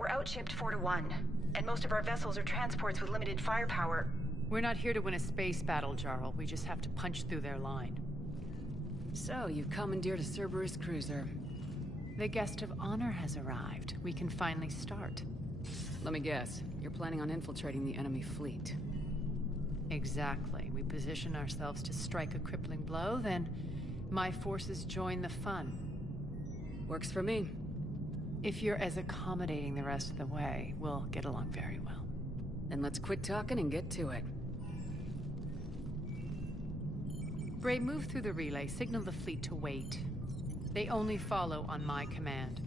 We're outshipped 4-1, and most of our vessels are transports with limited firepower. We're not here to win a space battle, Jarl. We just have to punch through their line. So, you've commandeered a Cerberus cruiser. The guest of honor has arrived. We can finally start. Let me guess. You're planning on infiltrating the enemy fleet. Exactly. We position ourselves to strike a crippling blow, then my forces join the fun. Works for me. If you're as accommodating the rest of the way, we'll get along very well. Then let's quit talking and get to it. Bray, move through the relay. Signal the fleet to wait. They only follow on my command.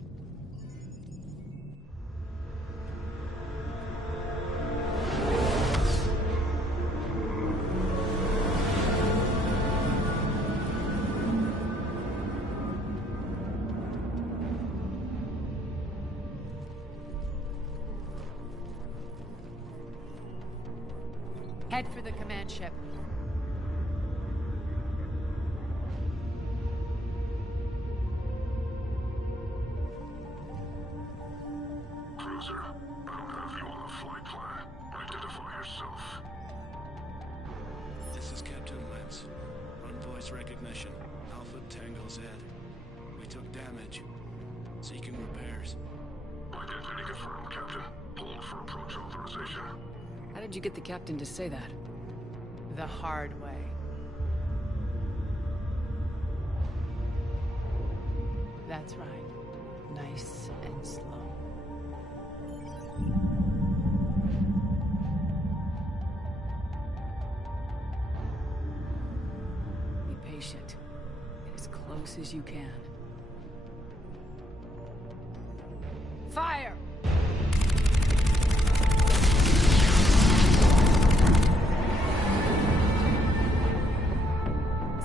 Head for the command ship. Cruiser, I don't have you on the flight plan. Identify yourself. This is Captain Lentz. Run voice recognition. Alpha Tango Z. We took damage. Seeking repairs. Identity confirmed, Captain. Hold for approach authorization. How did you get the captain to say that? The hard way. That's right. Nice and slow. Be patient. Get as close as you can. Fire!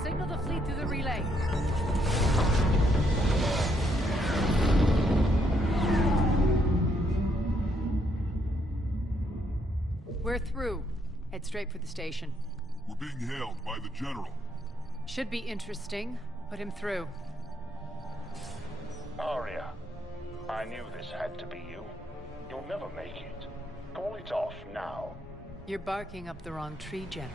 Signal the fleet through the relay. We're through. Head straight for the station. We're being hailed by the General. Should be interesting. Put him through. Arya, I knew this had to be you. You'll never make it. Call it off now. You're barking up the wrong tree, General.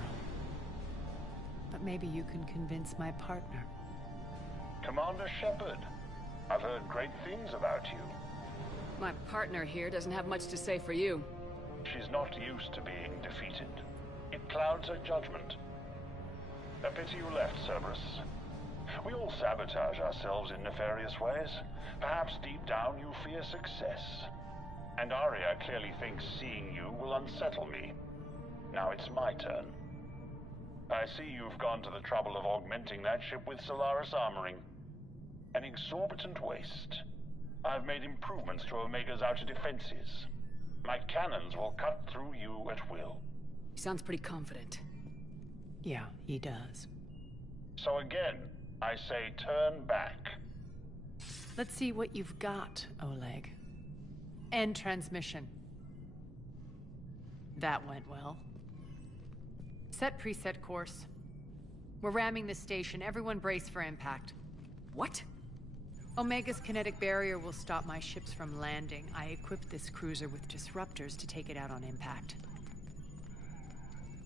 But maybe you can convince my partner. Commander Shepard, I've heard great things about you. My partner here doesn't have much to say for you. She's not used to being defeated. It clouds her judgment. A pity you left, Cerberus. We all sabotage ourselves in nefarious ways. Perhaps deep down you fear success. And Arya clearly thinks seeing you will unsettle me. Now it's my turn. I see you've gone to the trouble of augmenting that ship with Solaris armoring. An exorbitant waste. I've made improvements to Omega's outer defenses. My cannons will cut through you at will. He sounds pretty confident. Yeah, he does. So again, I say turn back. Let's see what you've got, Oleg. End transmission. That went well. Set preset course. We're ramming the station. Everyone brace for impact. What? Omega's kinetic barrier will stop my ships from landing. I equipped this cruiser with disruptors to take it out on impact.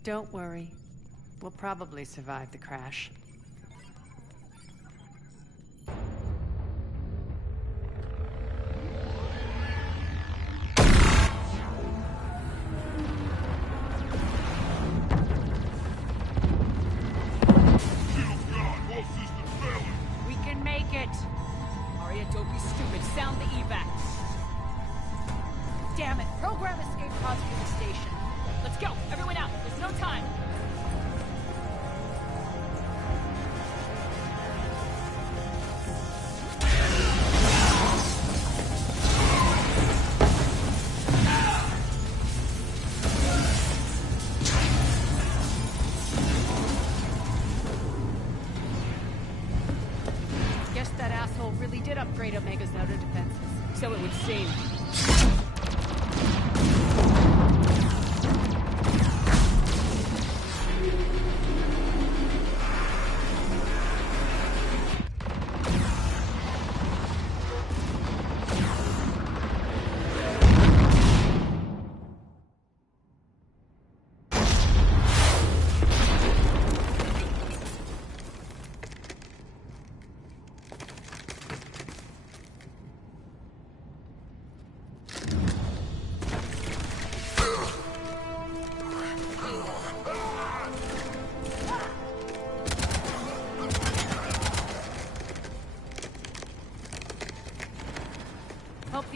Don't worry. We'll probably survive the crash. We can make it! Arya, don't be stupid. Sound the evac. Damn it! Program escape pods for the station. Let's go! Everyone out! There's no time! Guess that asshole really did upgrade Omega's outer defenses. So it would seem.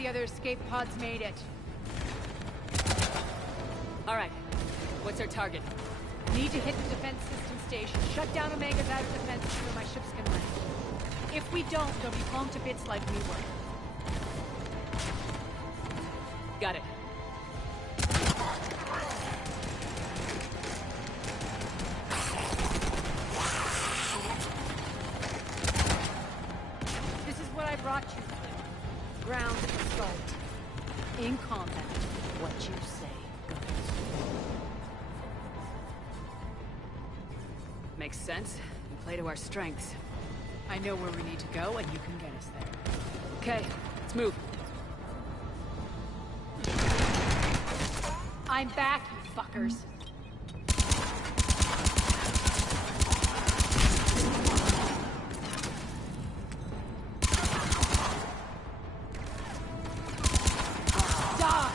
the other escape pods made it. All right. What's our target? Need to hit the defense system station, shut down Omega's outer defenses so my ships can land. If we don't, they'll be blown to bits like we were. Got it. This is what I brought you for. Ground assault. In combat, what you say goes. Makes sense. We play to our strengths. I know where we need to go, and you can get us there. Okay, let's move. I'm back, you fuckers. Die!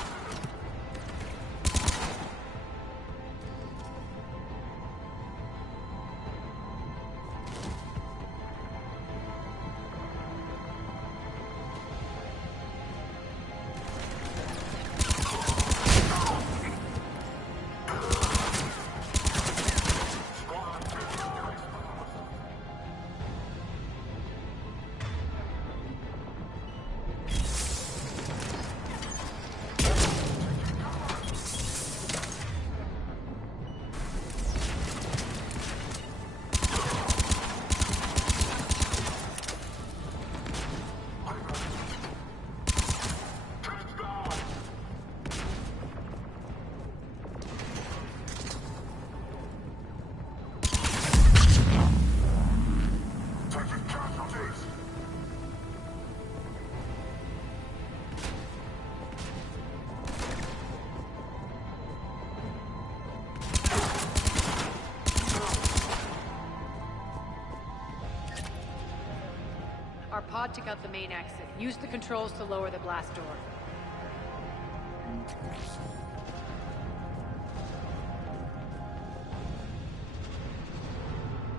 Our pod took out the main exit. Use the controls to lower the blast door.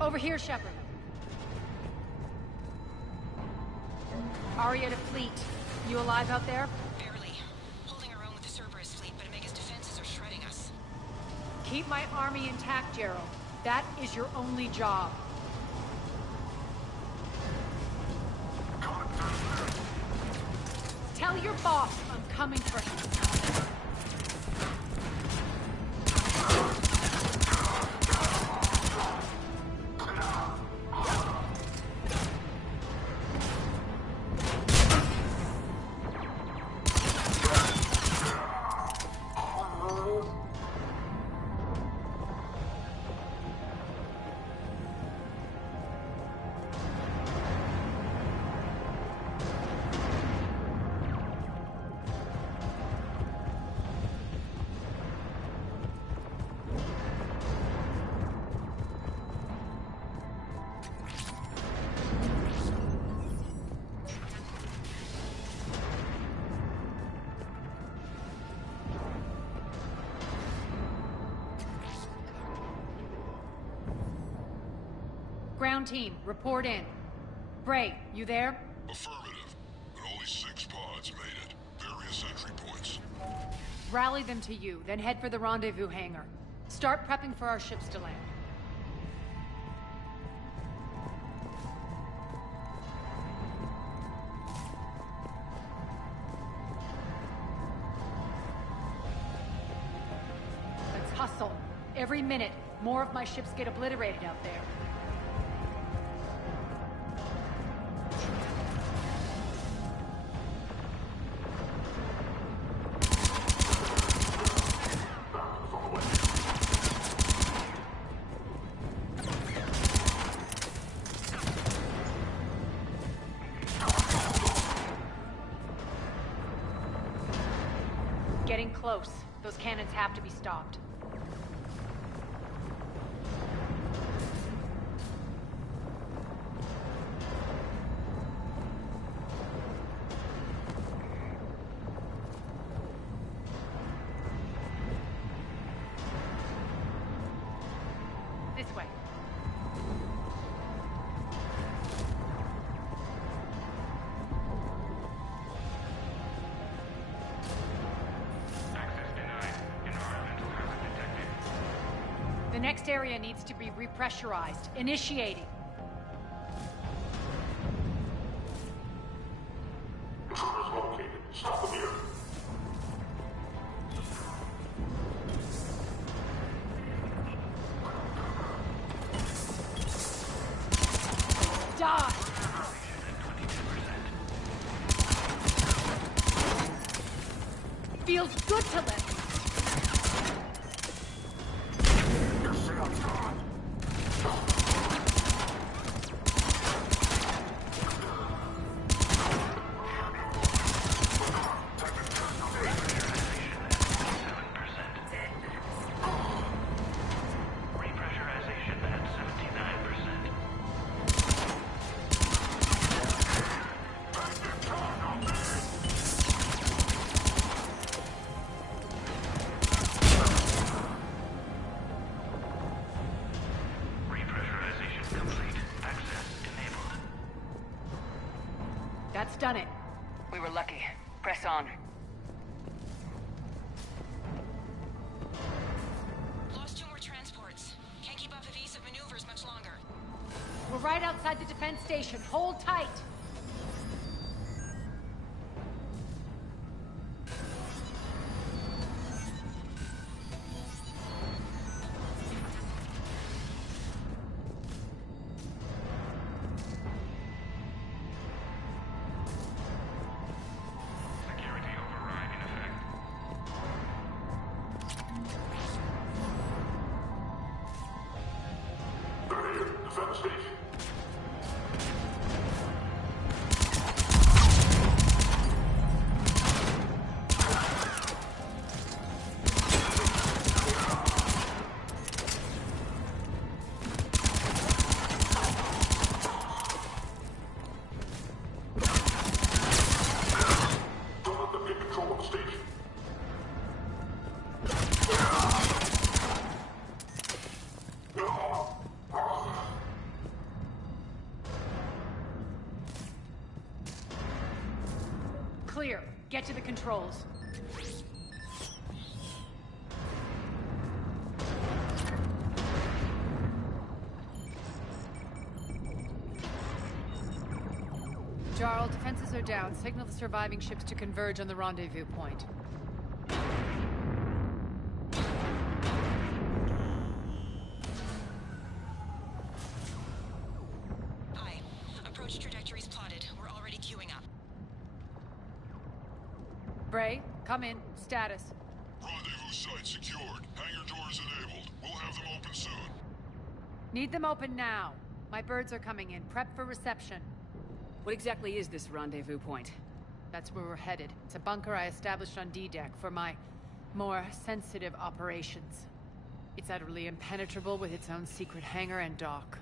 Over here, Shepard. Aria to fleet. You alive out there? Barely. Holding our own with the Cerberus fleet, but Omega's defenses are shredding us. Keep my army intact, Gerald. That is your only job. Tell your boss I'm coming for him. Ground team, report in. Bray, you there? Affirmative. But only 6 pods made it. Various entry points. Rally them to you, then head for the rendezvous hangar. Start prepping for our ships to land. Let's hustle. Every minute, more of my ships get obliterated out there. Getting close. Those cannons have to be stopped. This way. The next area needs to be repressurized. Initiating. Intruders located. Stop them here. Die! Feels good to live. That's done it. We were lucky. Press on. Lost 2 more transports. Can't keep up evasive maneuvers much longer. We're right outside the defense station. Hold tight. Security override in effect. They're here. Defend the station. Don't let them get control of the station. Clear. Get to the controls. Jarl, defenses are down. Signal the surviving ships to converge on the rendezvous point. Aye. Approach trajectories plotted. We're already queuing up. Bray, come in. Status. Rendezvous site secured. Hangar doors enabled. We'll have them open soon. Need them open now. My birds are coming in. Prep for reception. What exactly is this rendezvous point? That's where we're headed. It's a bunker I established on D-Deck for my more sensitive operations. It's utterly impenetrable with its own secret hangar and dock.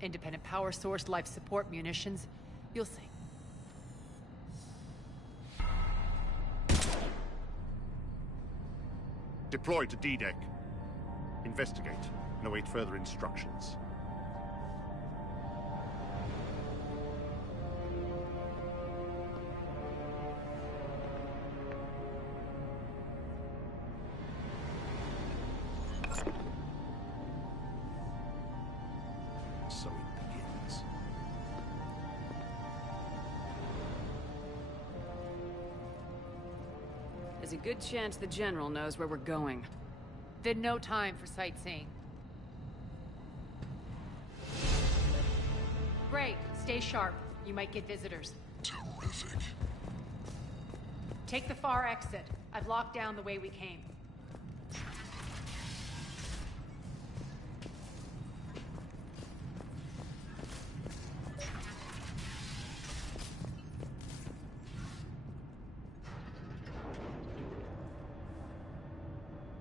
Independent power source, life support, munitions. You'll see. Deploy to D-Deck. Investigate and await further instructions. So it begins. There's a good chance the General knows where we're going. Then no time for sightseeing. Great. Stay sharp. You might get visitors. Terrific. Take the far exit. I've locked down the way we came.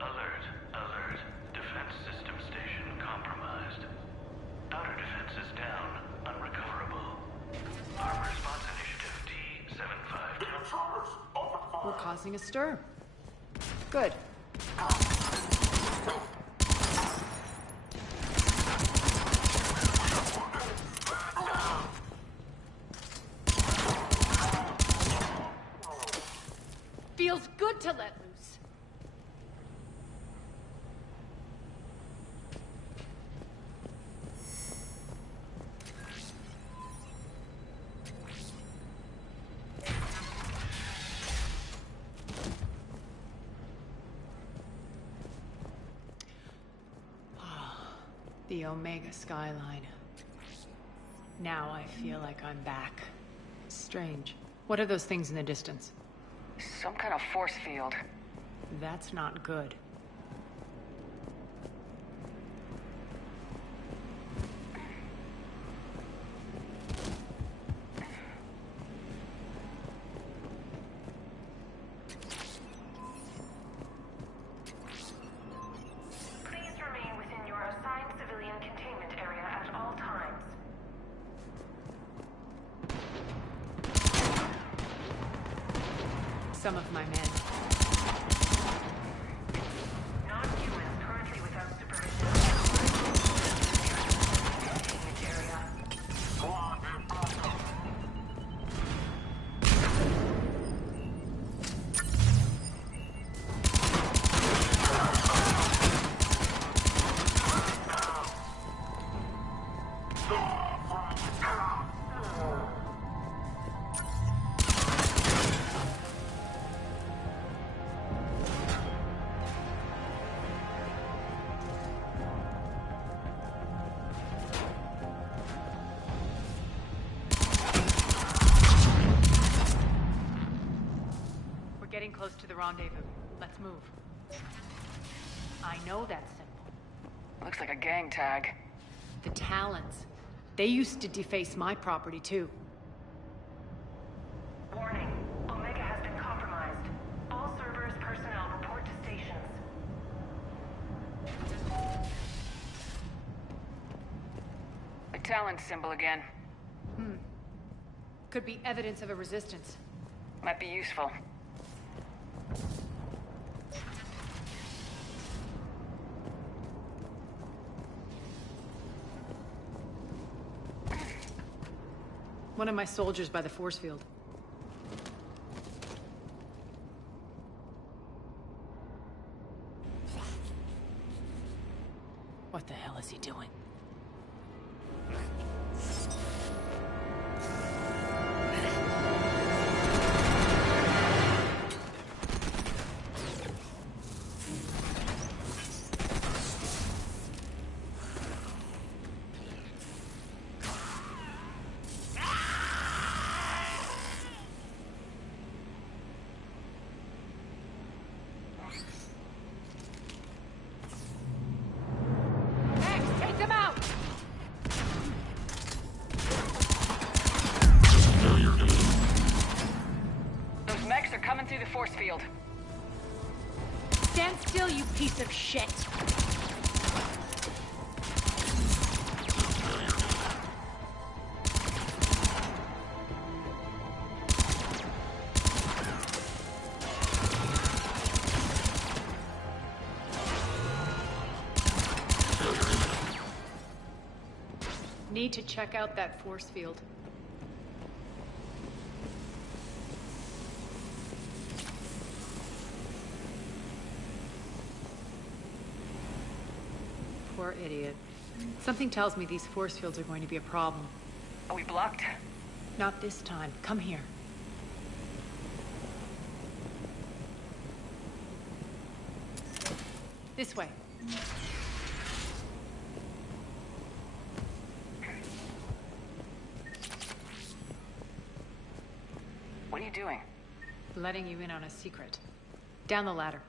Alert, alert. Defense system station compromised. Outer defense is down, unrecoverable. Armor response initiative D75. The intruders! Open fire! We're causing a stir. Good. Feels good to let loose. The Omega skyline. Now I feel like I'm back. Strange. What are those things in the distance? Some kind of force field. That's not good. Please remain within your assigned civilian containment area at all times. Some of my men. Non-humans currently without supervision. Containment area. We're getting close to the rendezvous. Let's move. I know that symbol. Looks like a gang tag. The Talons. They used to deface my property, too. Warning. Omega has been compromised. All servers, personnel, report to stations. The Talon symbol again. Could be evidence of a resistance. Might be useful. One of my soldiers by the force field. What the hell is he doing? Take them out! Those mechs are coming through the force field. Stand still, you piece of shit! Need to check out that force field. Poor idiot. Something tells me these force fields are going to be a problem. Are we blocked? Not this time. Come here. This way. What are you doing? Letting you in on a secret. Down the ladder.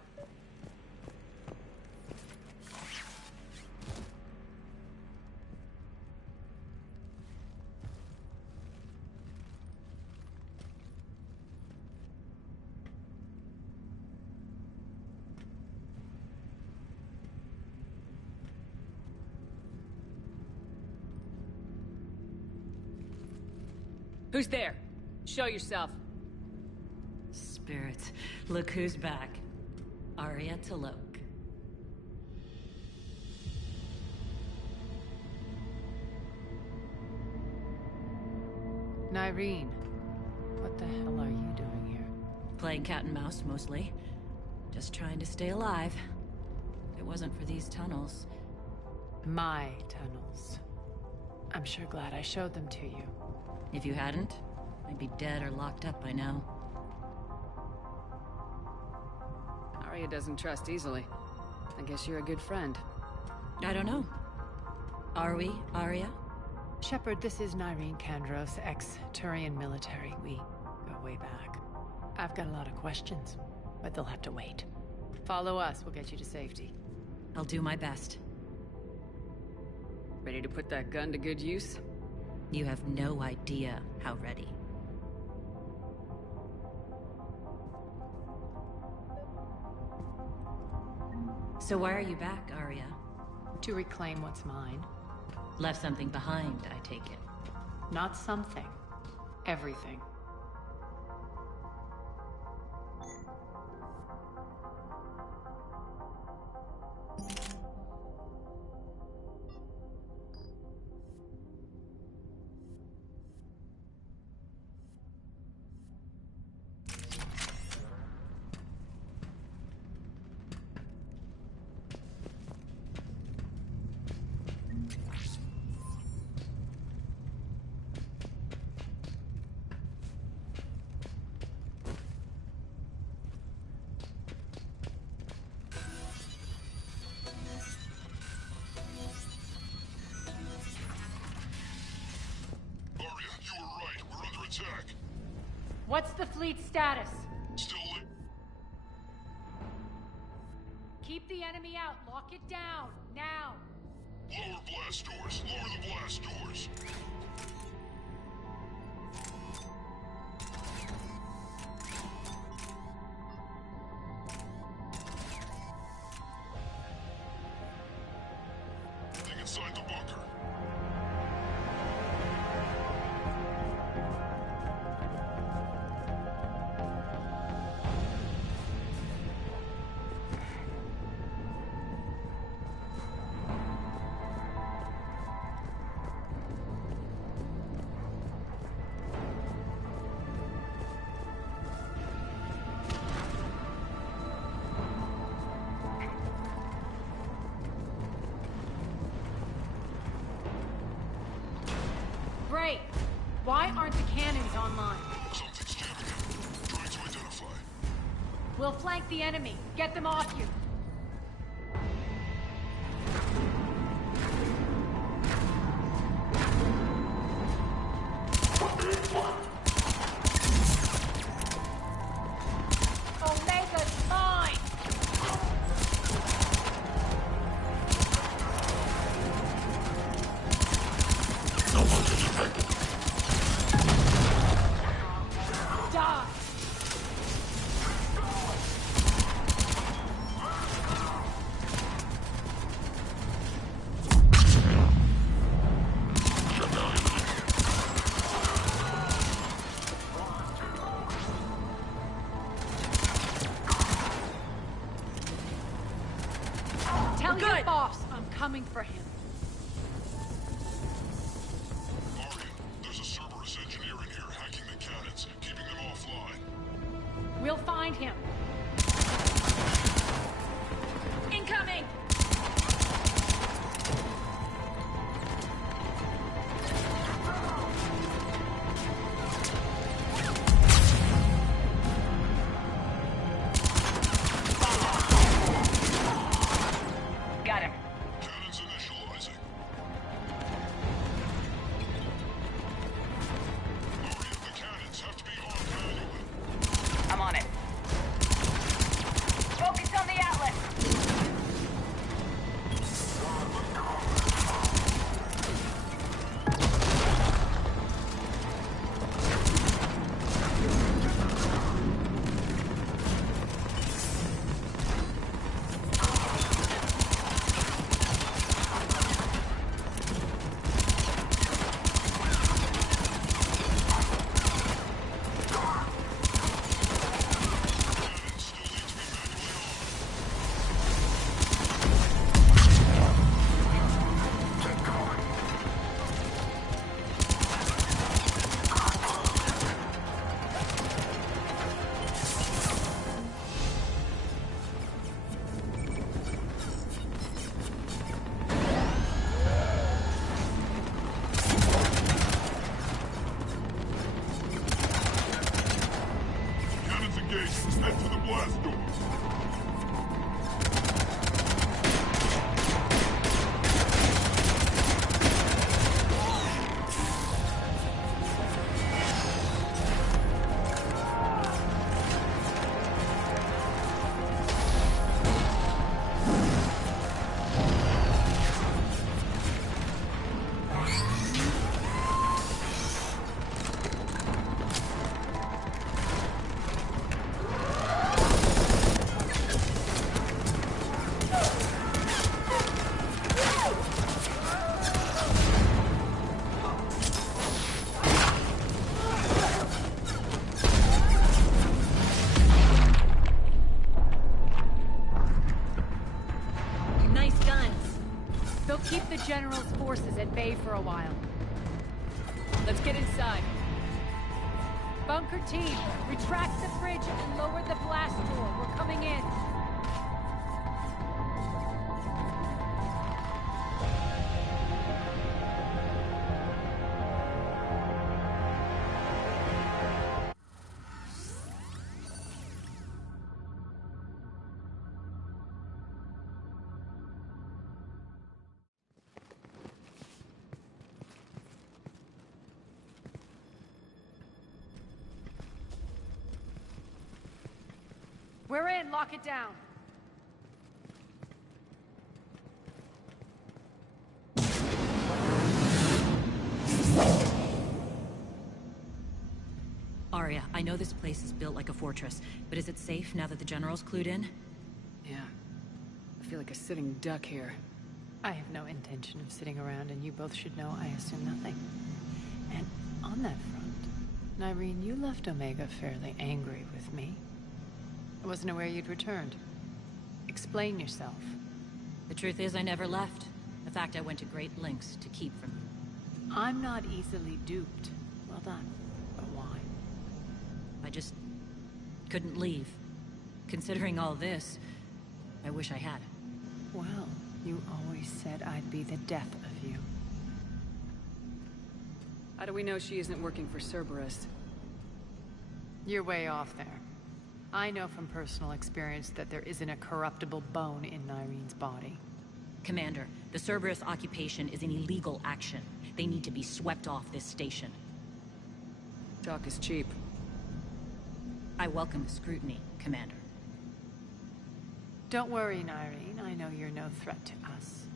Who's there? Show yourself. Spirits, look who's back. Arya Talok. Nyreen, what the hell are you doing here? Playing cat and mouse, mostly. Just trying to stay alive. If it wasn't for these tunnels... My tunnels. I'm sure glad I showed them to you. If you hadn't, I'd be dead or locked up by now. Arya doesn't trust easily. I guess you're a good friend. I don't know. Are we, Arya? Shepard, this is Nyreen Kandros, ex-Turian military. We go way back. I've got a lot of questions, but they'll have to wait. Follow us, we'll get you to safety. I'll do my best. Ready to put that gun to good use? You have no idea how ready. So why are you back, Arya? To reclaim what's mine. Left something behind, I take it. Not something. Everything. What's the fleet status? Still lit. Keep the enemy out. Lock it down. Now. Lower blast doors. Lower the blast doors. Getting inside the bunker. Great. Why aren't the cannons online? Something's jamming him. Trying to identify. We'll flank the enemy. Get them off you. Omega's mine! Die! Tell your boss I'm coming for him. Arya, there's a Cerberus engineer in here hacking the cannons, keeping them offline. We'll find him. Incoming! Got him. Cannons initializing. Arya, the cannons have to be armed manually. I'm on it. for a while. Let's get inside. Bunker team, retract the bridge and lower the blast door. We're coming in. We're in. Lock it down. Arya, I know this place is built like a fortress, but is it safe now that the General's clued in? Yeah. I feel like a sitting duck here. I have no intention of sitting around, and you both should know I assume nothing. And on that front, Nyreen, you left Omega fairly angry with me. I wasn't aware you'd returned. Explain yourself. The truth is, I never left. In fact, I went to great lengths to keep from you. I'm not easily duped. Well done. But why? I just couldn't leave. Considering all this, I wish I had. Well, you always said I'd be the death of you. How do we know she isn't working for Cerberus? You're way off there. I know from personal experience that there isn't a corruptible bone in Nyreen's body. Commander, the Cerberus occupation is an illegal action. They need to be swept off this station. Talk is cheap. I welcome the scrutiny, Commander. Don't worry, Nyreen. I know you're no threat to us.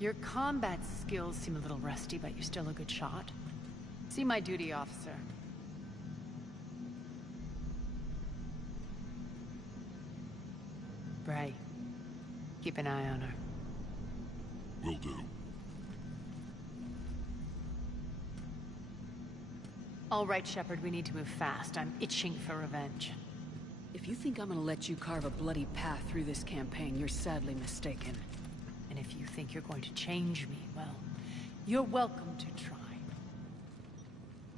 Your combat skills seem a little rusty, but you're still a good shot. See my duty officer. Bray. Keep an eye on her. Will do. All right, Shepard, we need to move fast. I'm itching for revenge. If you think I'm gonna let you carve a bloody path through this campaign, you're sadly mistaken. And if you think you're going to change me, well, you're welcome to try.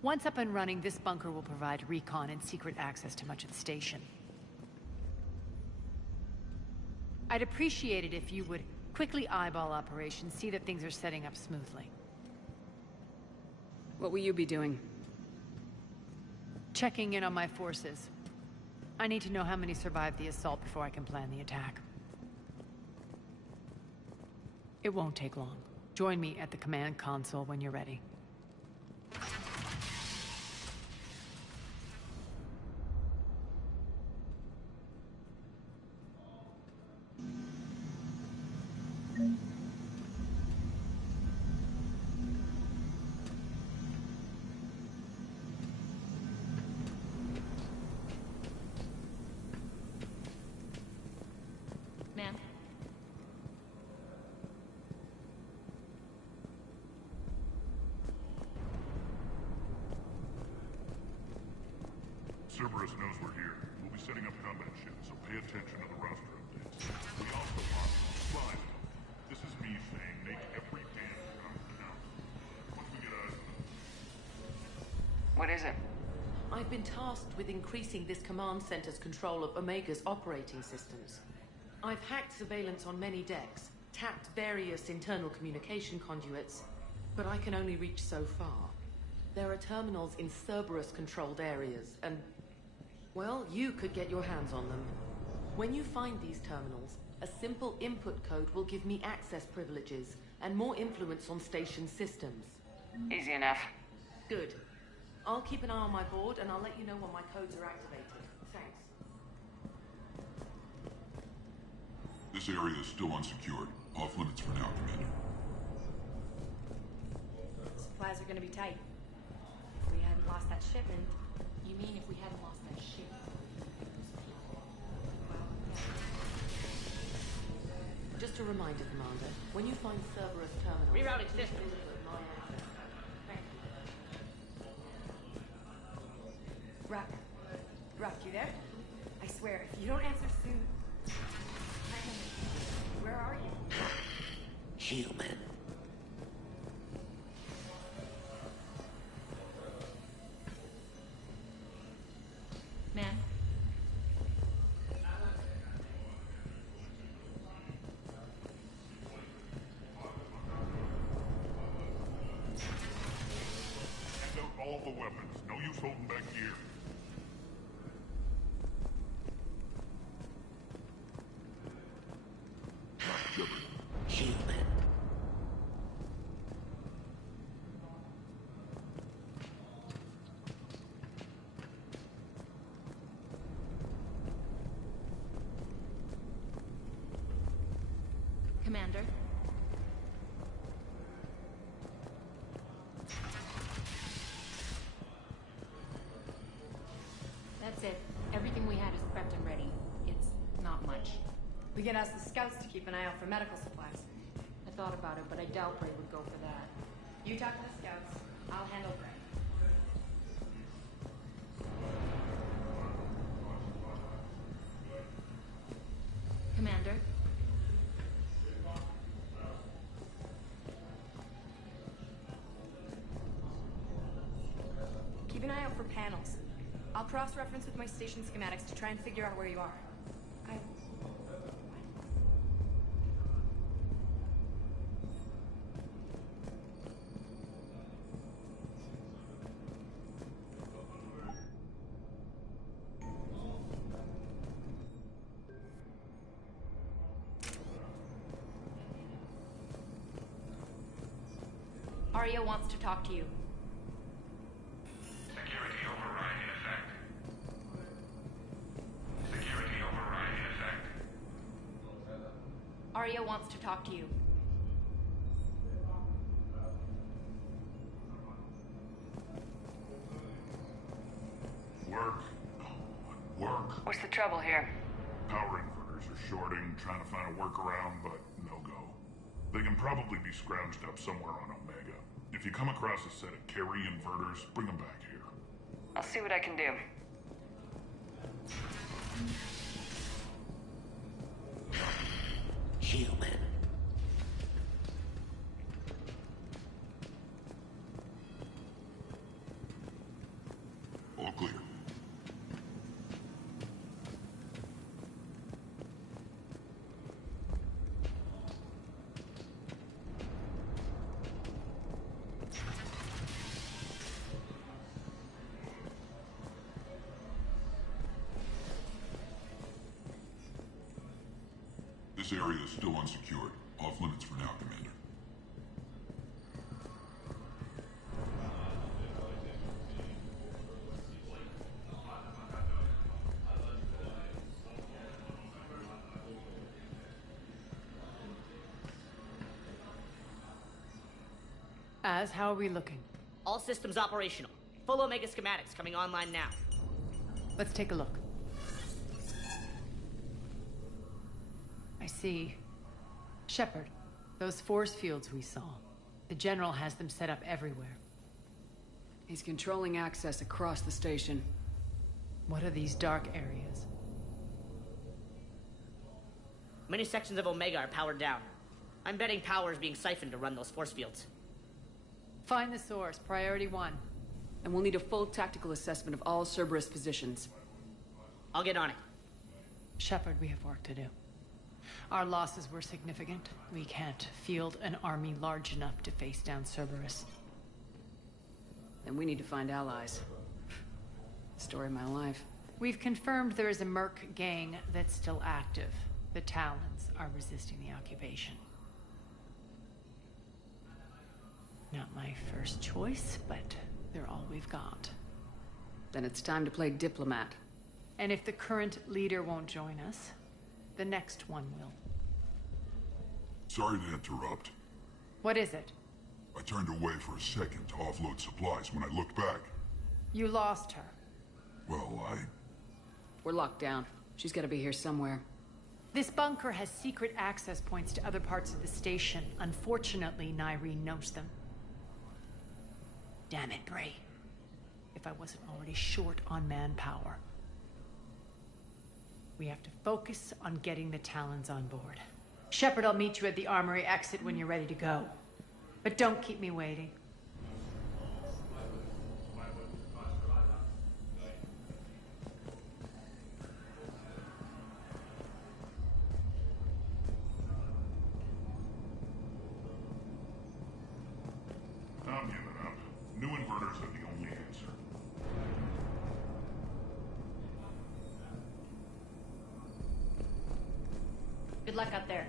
Once up and running, this bunker will provide recon and secret access to much of the station. I'd appreciate it if you would quickly eyeball operations, see that things are setting up smoothly. What will you be doing? Checking in on my forces. I need to know how many survived the assault before I can plan the attack. It won't take long. Join me at the command console when you're ready. Ma'am? Cerberus knows we're here. We'll be setting up combat ships, so pay attention to the roster updates. We also are fine. This is me saying make every damn count. Once we get eyes on them. What is it? I've been tasked with increasing this command center's control of Omega's operating systems. I've hacked surveillance on many decks, tapped various internal communication conduits, but I can only reach so far. There are terminals in Cerberus-controlled areas, and, well, you could get your hands on them. When you find these terminals, a simple input code will give me access privileges and more influence on station systems. Easy enough. Good. I'll keep an eye on my board, and I'll let you know when my codes are activated. Thanks. This area is still unsecured. Off limits for now, Commander. Supplies are gonna be tight. If we hadn't lost that shipment. You mean if we hadn't lost that ship? Just a reminder, Commander. When you find Cerberus terminals... Rerouting systems. Rock, you there? I swear, if you don't answer soon... Where are you? Human. weapons. No use holding back gear. Human. Commander? That's it. Everything we had is prepped and ready. It's not much. We can ask the scouts to keep an eye out for medical supplies. I thought about it, but I doubt Bray would go for that. You talk to the scouts. I'll handle Gray. Commander? Keep an eye out for panels. I'll cross-reference with my station schematics to try and figure out where you are. Arya wants to talk to you. Security override in effect. Security override in effect. Arya wants to talk to you. Work. Work. What's the trouble here? Power inverters are shorting, trying to find a workaround, but no go. They can probably be scrounged up somewhere on Omega. If you come across a set of carry inverters, bring them back here. I'll see what I can do. Human. All clear. This area is still unsecured. Off limits for now, Commander. How are we looking? All systems operational. Full Omega schematics coming online now. Let's take a look. I see. Shepard, those force fields we saw. The General has them set up everywhere. He's controlling access across the station. What are these dark areas? Many sections of Omega are powered down. I'm betting power is being siphoned to run those force fields. Find the source, priority 1. And we'll need a full tactical assessment of all Cerberus positions. I'll get on it. Shepard, we have work to do. Our losses were significant. We can't field an army large enough to face down Cerberus. Then we need to find allies. Story of my life. We've confirmed there is a Merc gang that's still active. The Talons are resisting the occupation. Not my first choice, but they're all we've got. Then it's time to play diplomat. And if the current leader won't join us, the next one will. Sorry to interrupt. What is it? I turned away for a second to offload supplies. When I looked back, You lost her. well, We're locked down. She's gotta be here somewhere. This bunker has secret access points to other parts of the station. Unfortunately, Nyreen knows them. Damn it, Bray. If I wasn't already short on manpower. We have to focus on getting the Talons on board. Shepard, I'll meet you at the armory exit when you're ready to go. But don't keep me waiting. I'm giving up. New inverters are the only answer. Good luck out there.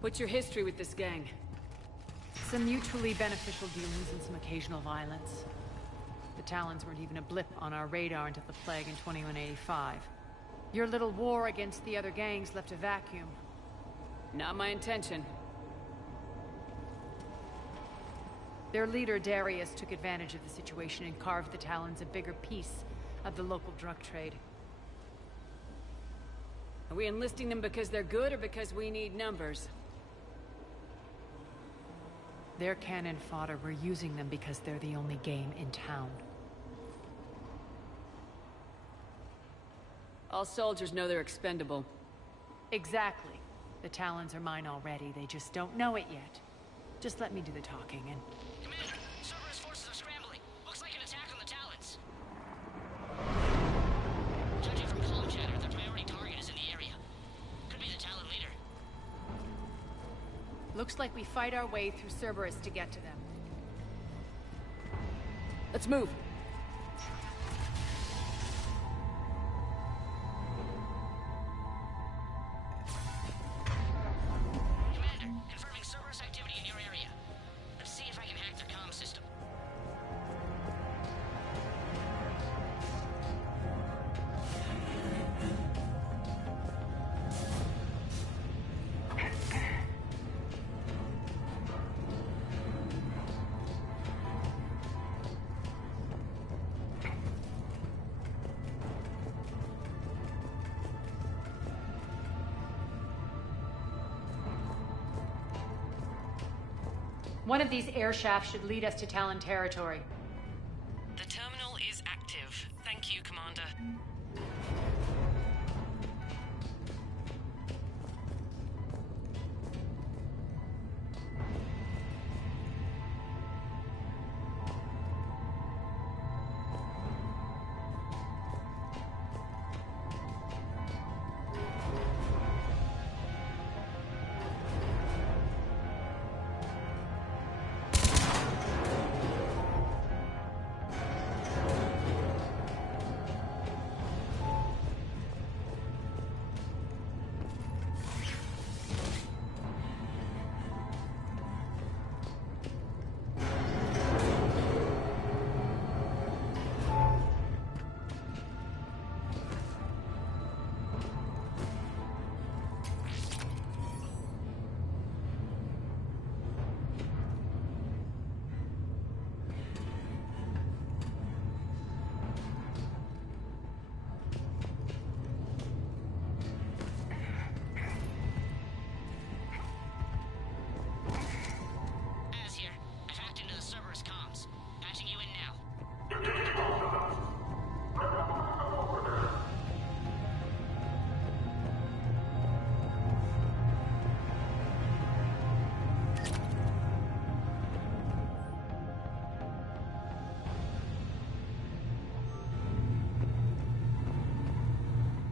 What's your history with this gang? Some mutually beneficial dealings and some occasional violence. The Talons weren't even a blip on our radar until the plague in 2185. Your little war against the other gangs left a vacuum. Not my intention. Their leader, Darius, took advantage of the situation and carved the Talons a bigger piece of the local drug trade. Are we enlisting them because they're good or because we need numbers? They're cannon fodder. We're using them because they're the only game in town. All soldiers know they're expendable. Exactly. The Talons are mine already. They just don't know it yet. Just let me do the talking and... Commander, Cerberus forces are scrambling. Looks like an attack on the Talons. Judging from comm chatter, their priority target is in the area. Could be the Talon leader. Looks like we fight our way through Cerberus to get to them. Let's move. Commander, confirming Cerberus activity in your area. Let's see if I can hack their comm system. One of these air shafts should lead us to Talon territory. The terminal is active. Thank you, Commander.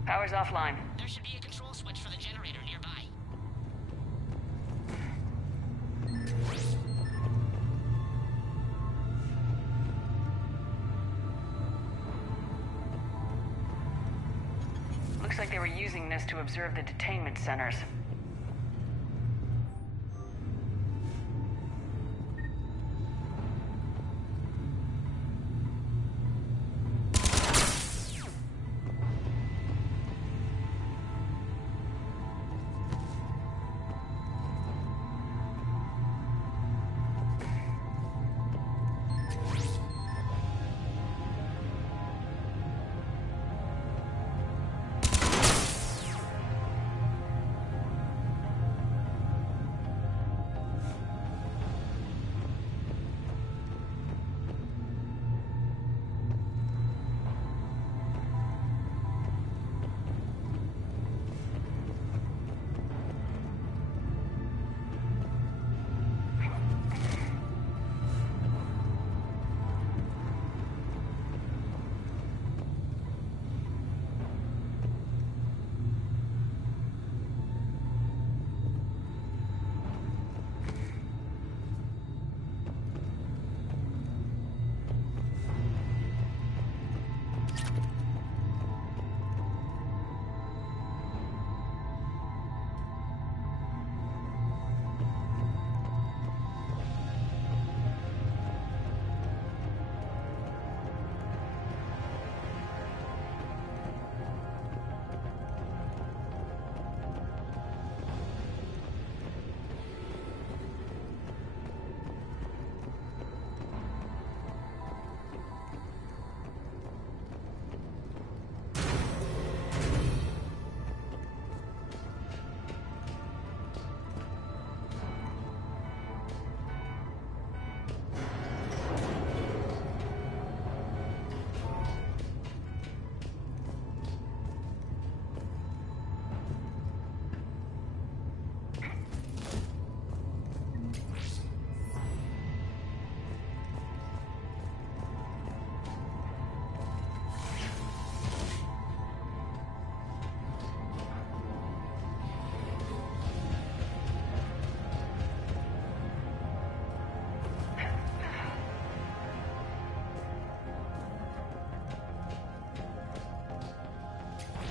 Power's offline. There should be a control switch for the generator nearby. Looks like they were using this to observe the detainment centers.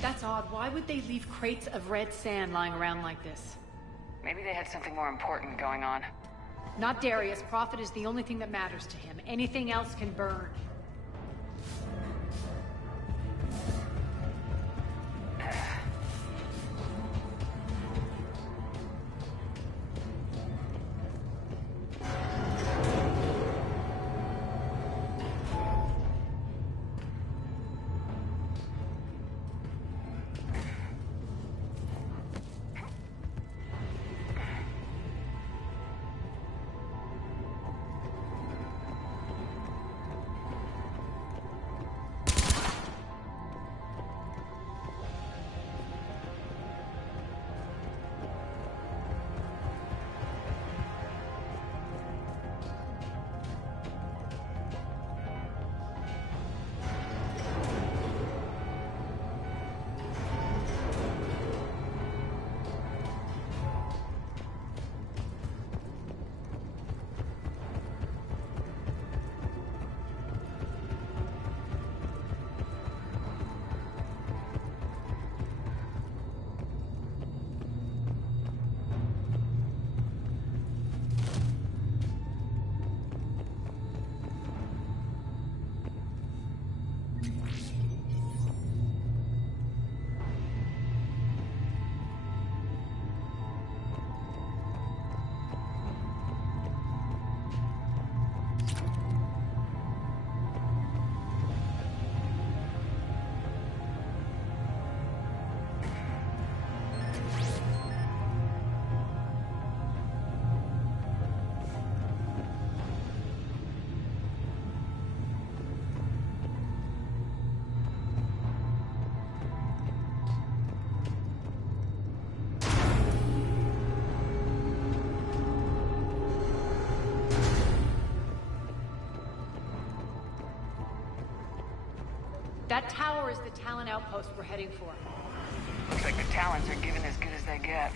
That's odd. Why would they leave crates of red sand lying around like this? Maybe they had something more important going on. Not Darius. Profit is the only thing that matters to him. Anything else can burn. That tower is the Talon outpost we're heading for. Looks like the Talons are giving as good as they get.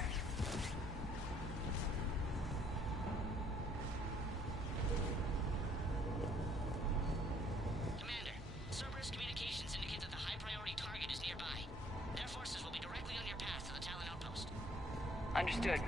Commander, Cerberus communications indicate that the high-priority target is nearby. Their forces will be directly on your path to the Talon outpost. Understood.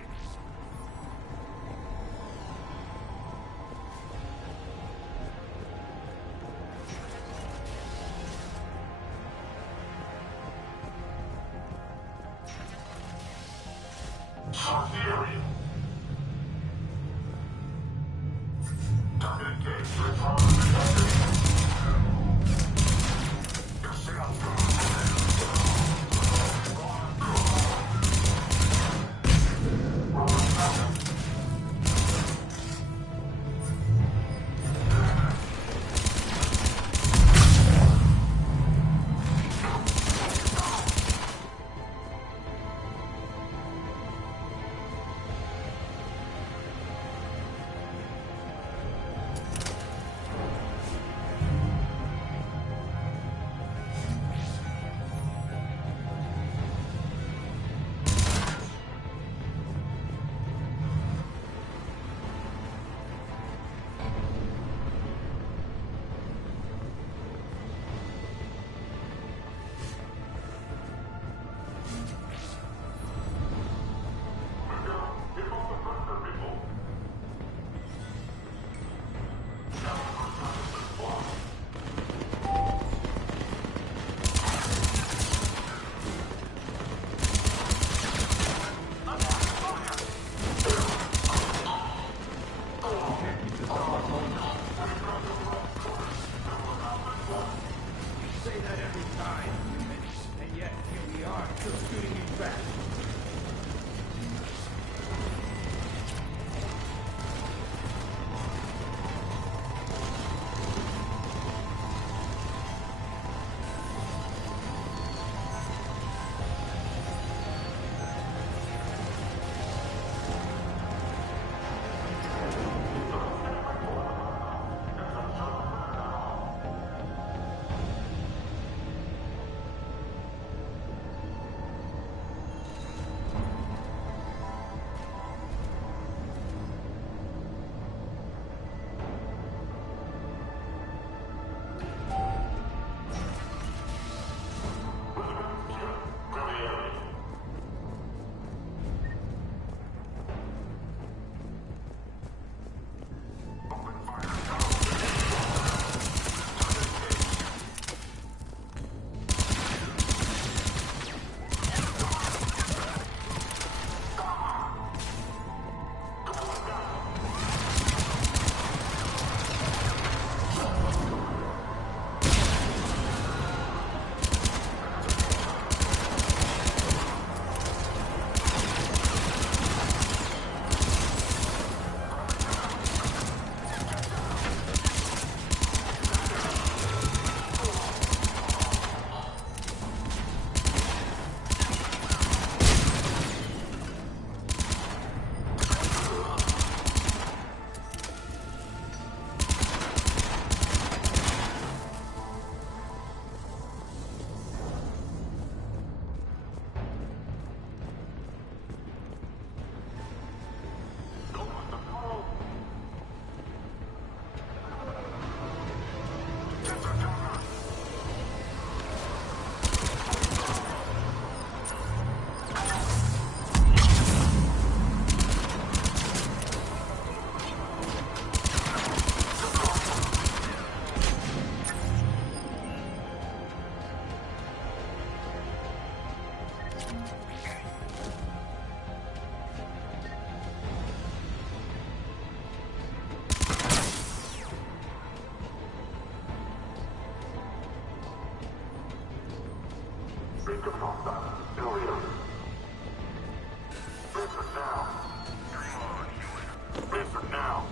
Answer now.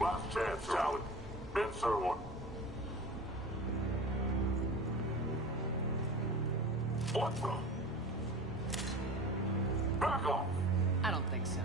Last chance, Talon. Answer one. What the? Back off. I don't think so.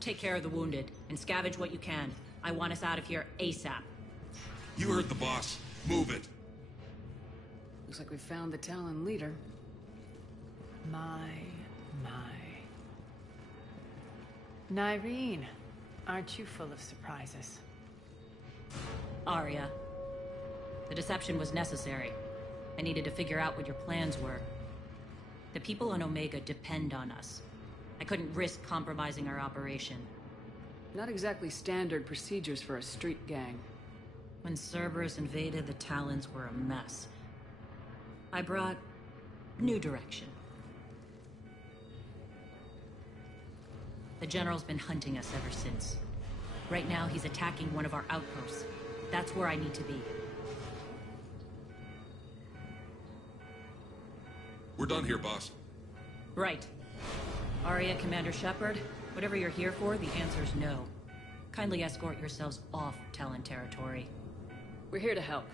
Take care of the wounded, and scavenge what you can. I want us out of here ASAP. You heard the boss. Move it. Looks like we found the Talon leader. My. Nyreen, aren't you full of surprises? Arya. The deception was necessary. I needed to figure out what your plans were. The people on Omega depend on us. I couldn't risk compromising our operation. Not exactly standard procedures for a street gang. When Cerberus invaded, the Talons were a mess. I brought new direction. The General's been hunting us ever since. Right now, he's attacking one of our outposts. That's where I need to be. We're done here, boss. Right. Arya, Commander Shepard, whatever you're here for, the answer's no. Kindly escort yourselves off Talon territory. We're here to help.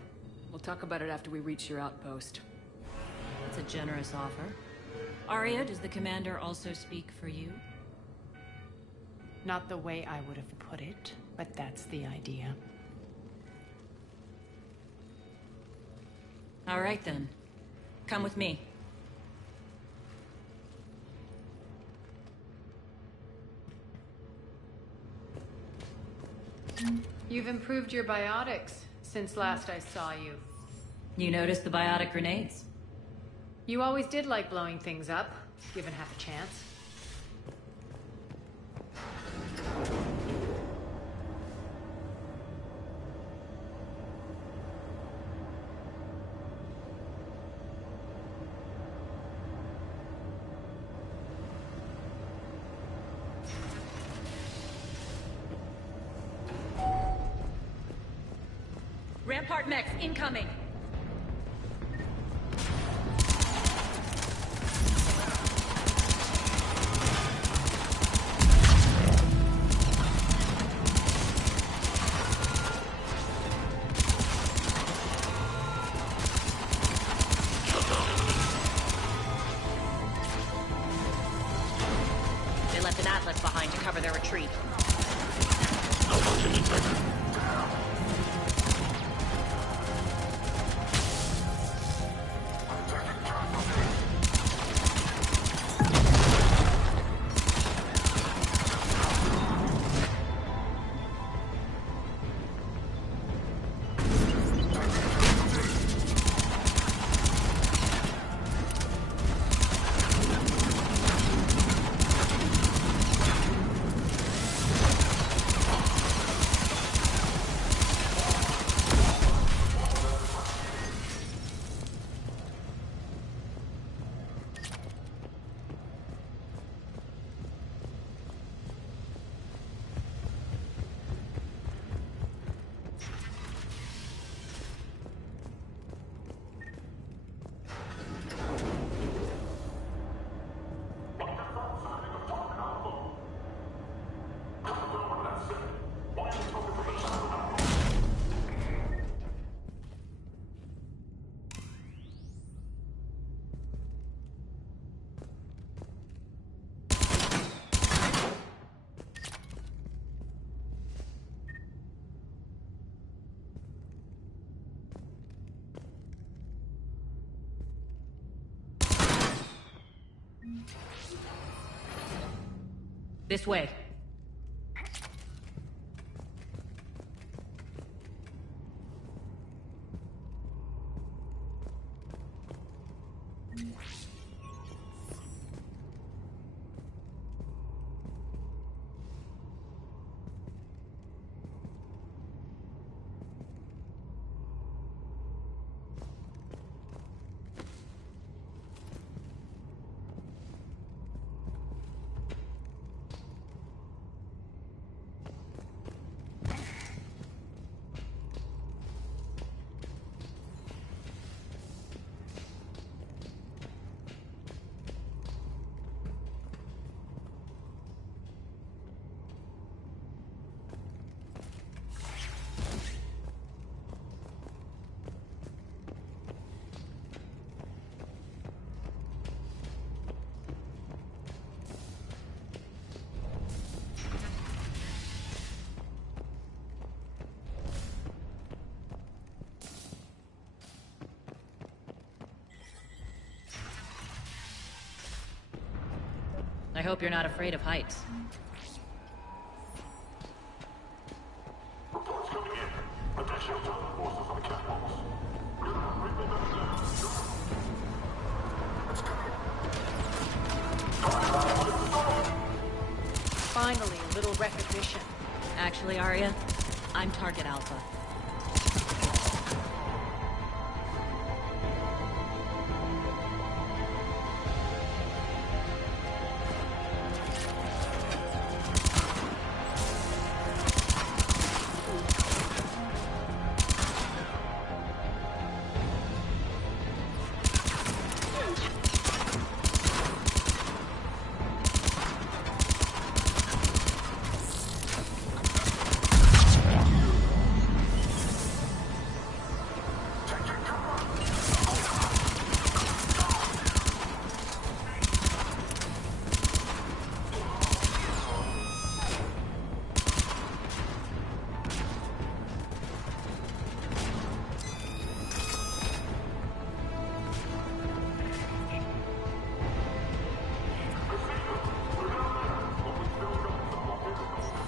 We'll talk about it after we reach your outpost. That's a generous offer. Arya, does the Commander also speak for you? Not the way I would have put it, but that's the idea. All right, then. Come with me. You've improved your biotics since last I saw you. You noticed the biotic grenades? You always did like blowing things up, given half a chance. Rampart mechs incoming! They left an atlas behind to cover their retreat. This way. hope you're not afraid of heights. Finally, a little recognition. Actually, Arya, I'm Target Alpha.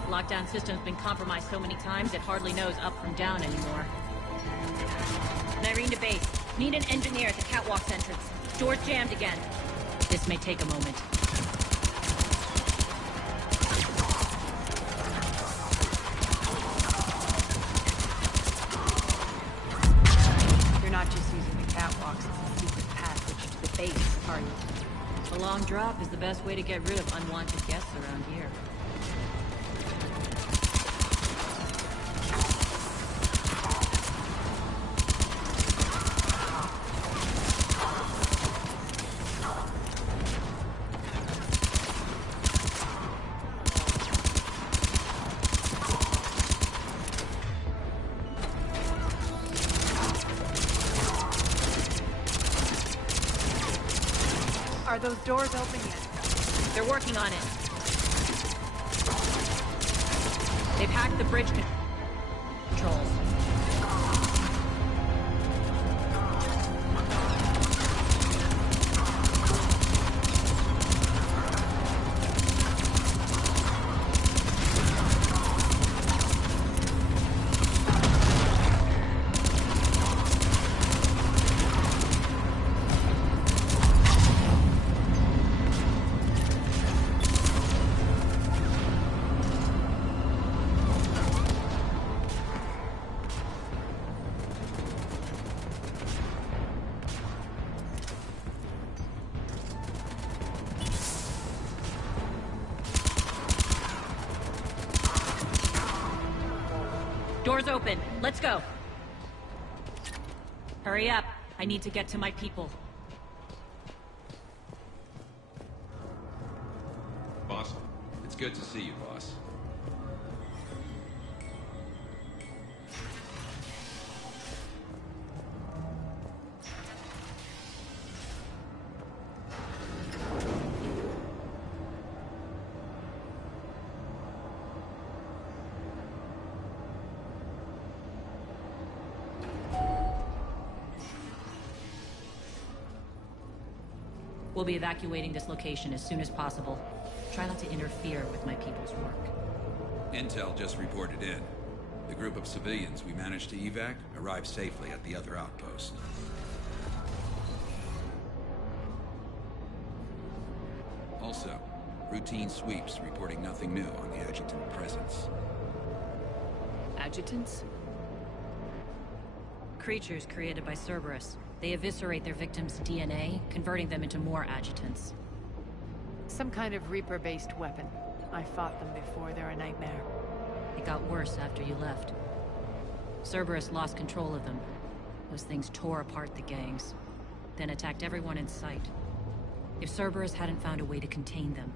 Lockdown system's been compromised so many times it hardly knows up from down anymore. Nyreen to base. Need an engineer at the catwalk's entrance. Door's jammed again. This may take a moment. You're not just using the catwalks as a secret passage to the base, are you? A long drop is the best way to get rid of unwanted guests around here. Are those doors open yet? They're working on it. They've hacked the bridge controls. Doors open. Let's go. Hurry up. I need to get to my people. Boss, it's good to see you, boss. We'll be evacuating this location as soon as possible. Try not to interfere with my people's work. Intel just reported in. The group of civilians we managed to evac arrived safely at the other outpost. Also, routine sweeps reporting nothing new on the adjutant presence. Adjutants? Creatures created by Cerberus. They eviscerate their victims' DNA, converting them into more adjutants. Some kind of Reaper-based weapon. I fought them before, they're a nightmare. It got worse after you left. Cerberus lost control of them. Those things tore apart the gangs, then attacked everyone in sight. If Cerberus hadn't found a way to contain them,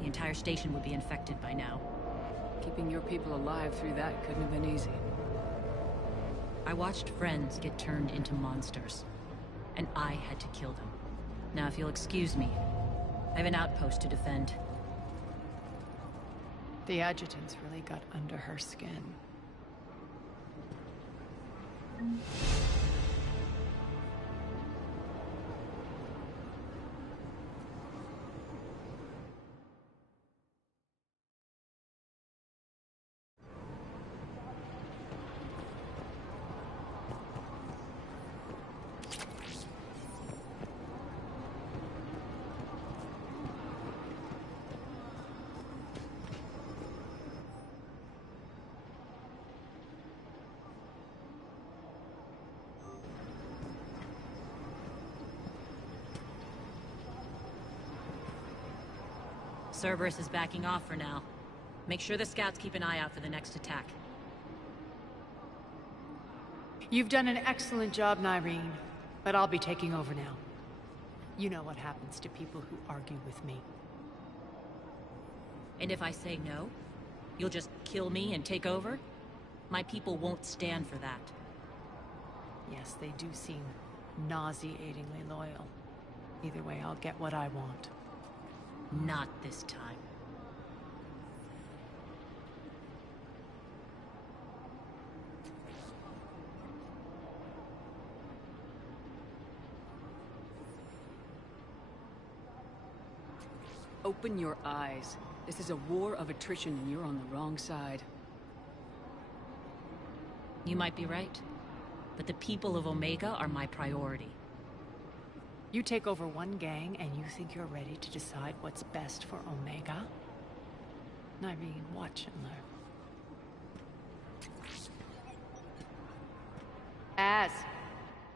the entire station would be infected by now. Keeping your people alive through that couldn't have been easy. I watched friends get turned into monsters, and I had to kill them. Now, if you'll excuse me, I have an outpost to defend. The adjutants really got under her skin. Cerberus is backing off for now. Make sure the scouts keep an eye out for the next attack. You've done an excellent job, Nyreen, but I'll be taking over now. You know what happens to people who argue with me. And if I say no, you'll just kill me and take over? My people won't stand for that. Yes, they do seem nauseatingly loyal. Either way, I'll get what I want. Not this time. Open your eyes. This is a war of attrition and you're on the wrong side. You might be right, but the people of Omega are my priority. You take over one gang and you think you're ready to decide what's best for Omega? Nyreen, watch and learn.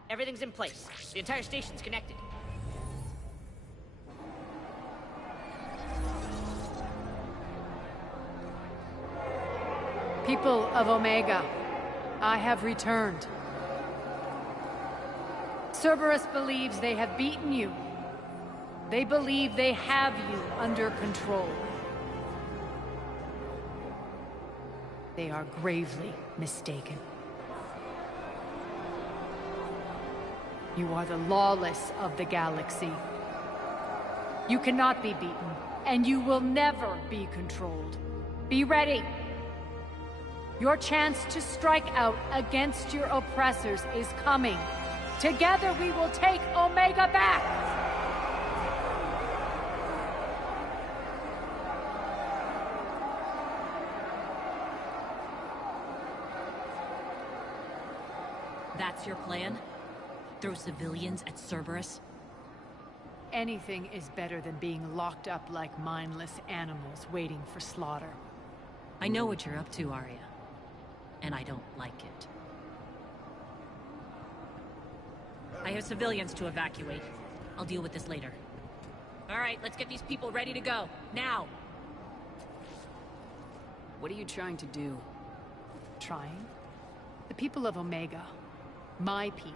Everything's in place. The entire station's connected. People of Omega, I have returned. Cerberus believes they have beaten you. They believe they have you under control. They are gravely mistaken. You are the lawless of the galaxy. You cannot be beaten, and you will never be controlled. Be ready. Your chance to strike out against your oppressors is coming. Together we will take Omega back! That's your plan? Throw civilians at Cerberus? Anything is better than being locked up like mindless animals waiting for slaughter. I know what you're up to, Arya. And I don't like it. I have civilians to evacuate. I'll deal with this later. All right, let's get these people ready to go. Now! What are you trying to do? Trying? The people of Omega, my people,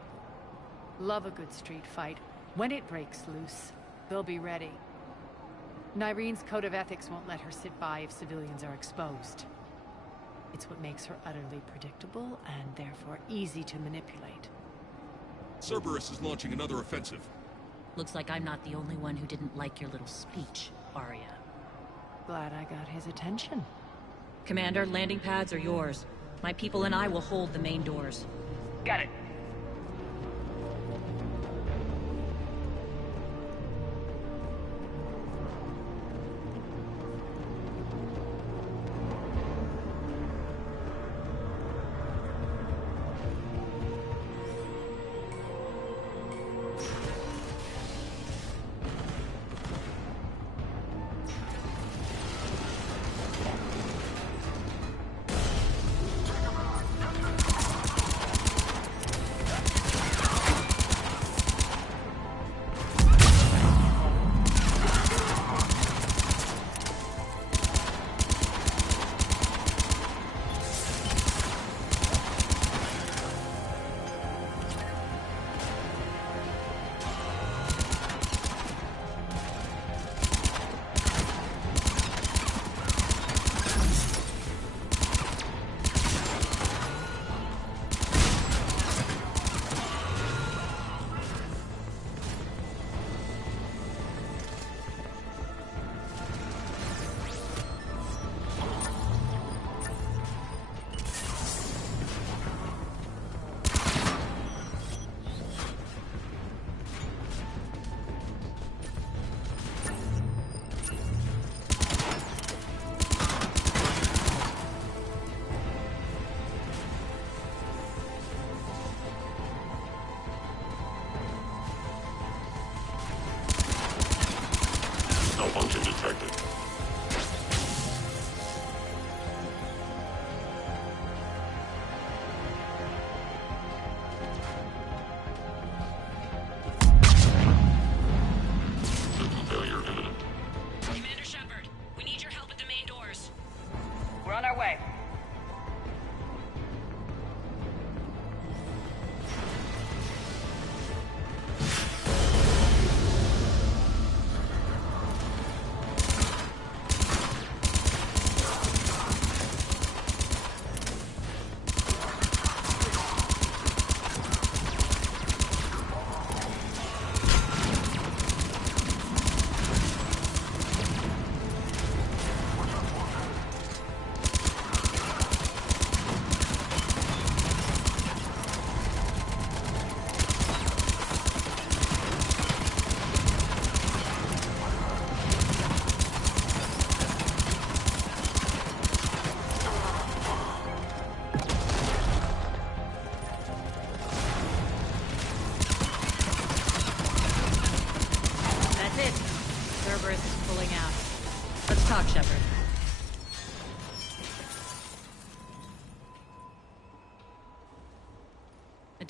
love a good street fight. When it breaks loose, they'll be ready. Nyreen's code of ethics won't let her sit by if civilians are exposed. It's what makes her utterly predictable and therefore easy to manipulate. Cerberus is launching another offensive. Looks like I'm not the only one who didn't like your little speech, Arya. Glad I got his attention. Commander, landing pads are yours. My people and I will hold the main doors. Got it.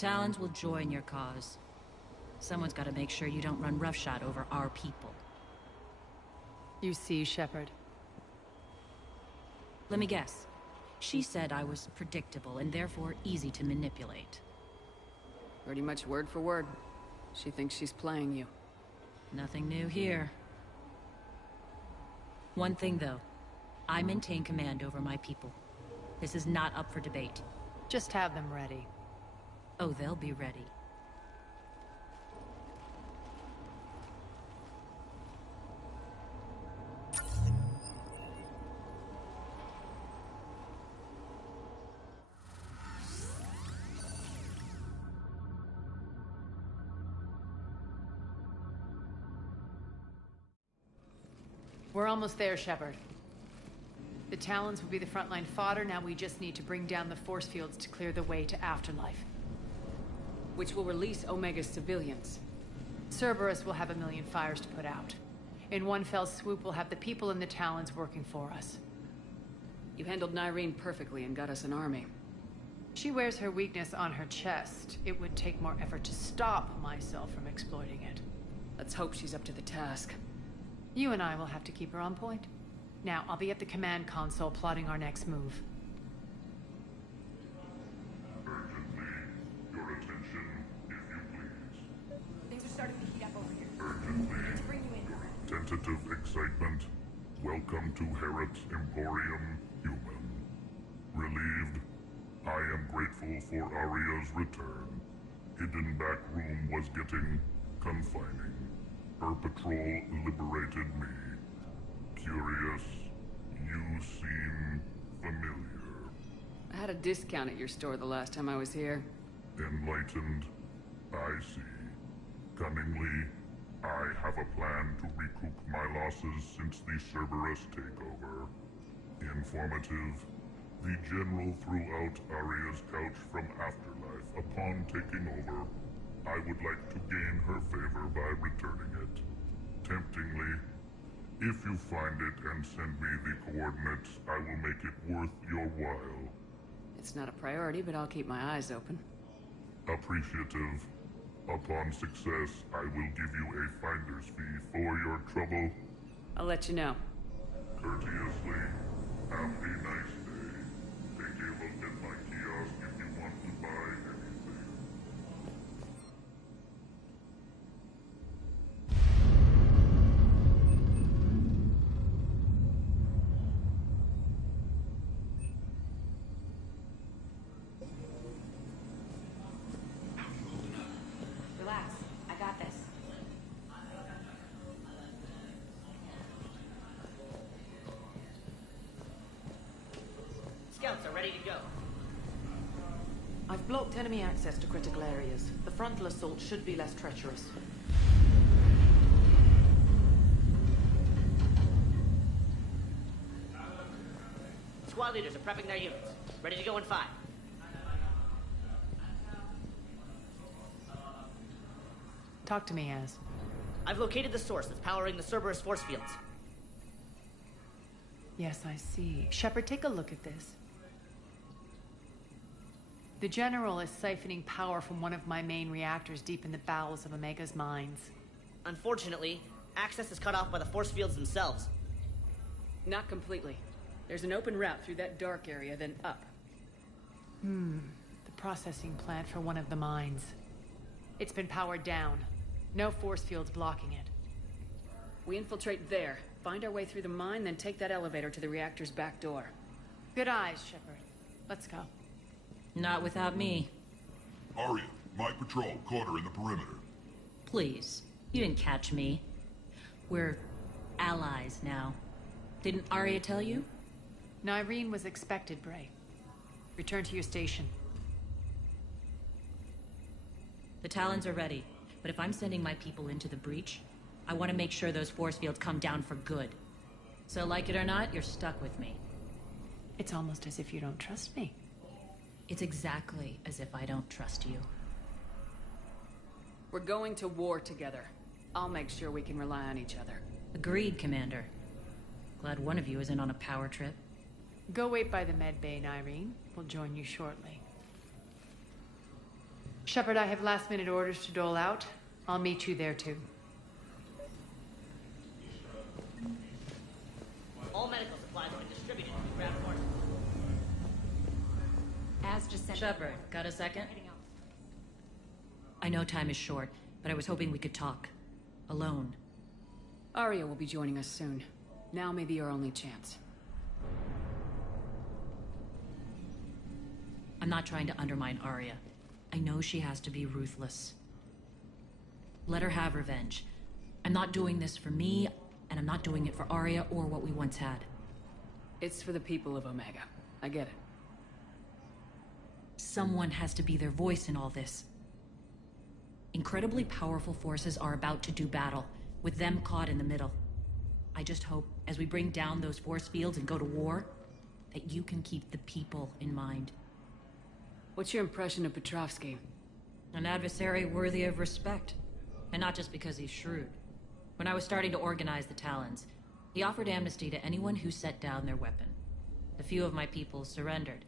Talons will join your cause. Someone's got to make sure you don't run roughshod over our people. You see, Shepard. Let me guess. She said I was predictable and therefore easy to manipulate. Pretty much word for word. She thinks she's playing you. Nothing new here. One thing, though. I maintain command over my people. This is not up for debate. Just have them ready. Oh, they'll be ready. We're almost there, Shepard. The Talons will be the frontline fodder. Now we just need to bring down the force fields to clear the way to Afterlife. Which will release Omega's civilians. Cerberus will have a million fires to put out. In one fell swoop, we'll have the people in the Talons working for us. You handled Nyreen perfectly and got us an army. She wears her weakness on her chest. It would take more effort to stop myself from exploiting it. Let's hope she's up to the task. You and I will have to keep her on point. Now, I'll be at the command console plotting our next move. Urgently, your attention, if you please. Things are starting to heat up over here. Urgently, Let's bring you in. tentative excitement. Welcome to Harrot's Emporium, Human. Relieved, I am grateful for Aria's return. Hidden back room was getting confining. Her patrol liberated me. Curious, you seem familiar. I had a discount at your store the last time I was here. Enlightened, I see. Cunningly, I have a plan to recoup my losses since the Cerberus takeover. Informative, the General threw out Aria's couch from Afterlife. Upon taking over, I would like to gain her favor by returning it. Temptingly, if you find it and send me the coordinates, I will make it worth your while. It's not a priority, but I'll keep my eyes open. Appreciative. Upon success, I will give you a finder's fee for your trouble. I'll let you know. Courteously, have a nice day. Take a look at my kiosk if you want to buy anything. Relax. I got this. Scouts are ready to go. I've blocked enemy access to critical areas. The frontal assault should be less treacherous. Squad leaders are prepping their units. Ready to go in 5. Talk to me, Az. I've located the source that's powering the Cerberus force fields. Yes, I see. Shepard, take a look at this. The General is siphoning power from one of my main reactors deep in the bowels of Omega's mines. Unfortunately, access is cut off by the force fields themselves. Not completely. There's an open route through that dark area, then up. The processing plant for one of the mines. It's been powered down. No force fields blocking it. We infiltrate there, find our way through the mine, then take that elevator to the reactor's back door. Good eyes, Shepard. Let's go. Not without me. Aria, my patrol, quarter in the perimeter. Please. You didn't catch me. We're allies now. Didn't Arya tell you? Nyreen was expected, Bray. Return to your station. The Talons are ready, but if I'm sending my people into the breach, I want to make sure those force fields come down for good. So like it or not, you're stuck with me. It's almost as if you don't trust me. It's exactly as if I don't trust you. We're going to war together. I'll make sure we can rely on each other. Agreed, Commander. Glad one of you isn't on a power trip. Go wait by the med bay, Nyreen. We'll join you shortly. Shepard, I have last-minute orders to dole out. I'll meet you there, too. All medical supplies have been distributed to the ground forces. As just sent. Shepard, got a second? I know time is short, but I was hoping we could talk. Alone. Arya will be joining us soon. Now may be our only chance. I'm not trying to undermine Arya. I know she has to be ruthless. Let her have revenge. I'm not doing this for me, and I'm not doing it for Arya or what we once had. It's for the people of Omega. I get it. Someone has to be their voice in all this. Incredibly powerful forces are about to do battle, with them caught in the middle. I just hope, as we bring down those force fields and go to war, that you can keep the people in mind. What's your impression of Petrovsky? An adversary worthy of respect. And not just because he's shrewd. When I was starting to organize the Talons, he offered amnesty to anyone who set down their weapon. A few of my people surrendered,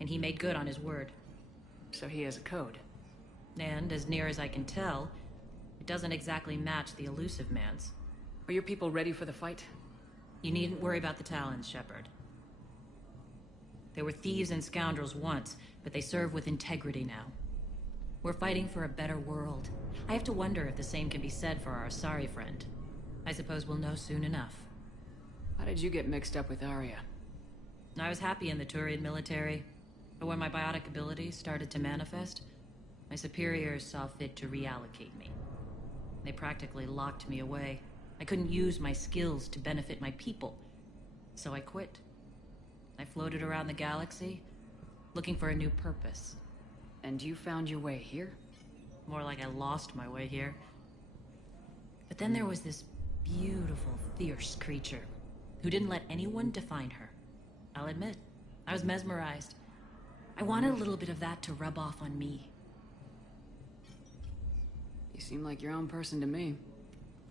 and he made good on his word. So he has a code. And, as near as I can tell, it doesn't exactly match the elusive man's. Are your people ready for the fight? You needn't worry about the Talons, Shepard. They were thieves and scoundrels once, but they serve with integrity now. We're fighting for a better world. I have to wonder if the same can be said for our Asari friend. I suppose we'll know soon enough. How did you get mixed up with Arya? I was happy in the Turian military, but when my biotic abilities started to manifest, my superiors saw fit to reallocate me. They practically locked me away. I couldn't use my skills to benefit my people, so I quit. I floated around the galaxy, looking for a new purpose. And you found your way here? More like I lost my way here. But then there was this beautiful, fierce creature who didn't let anyone define her. I'll admit, I was mesmerized. I wanted a little bit of that to rub off on me. You seem like your own person to me.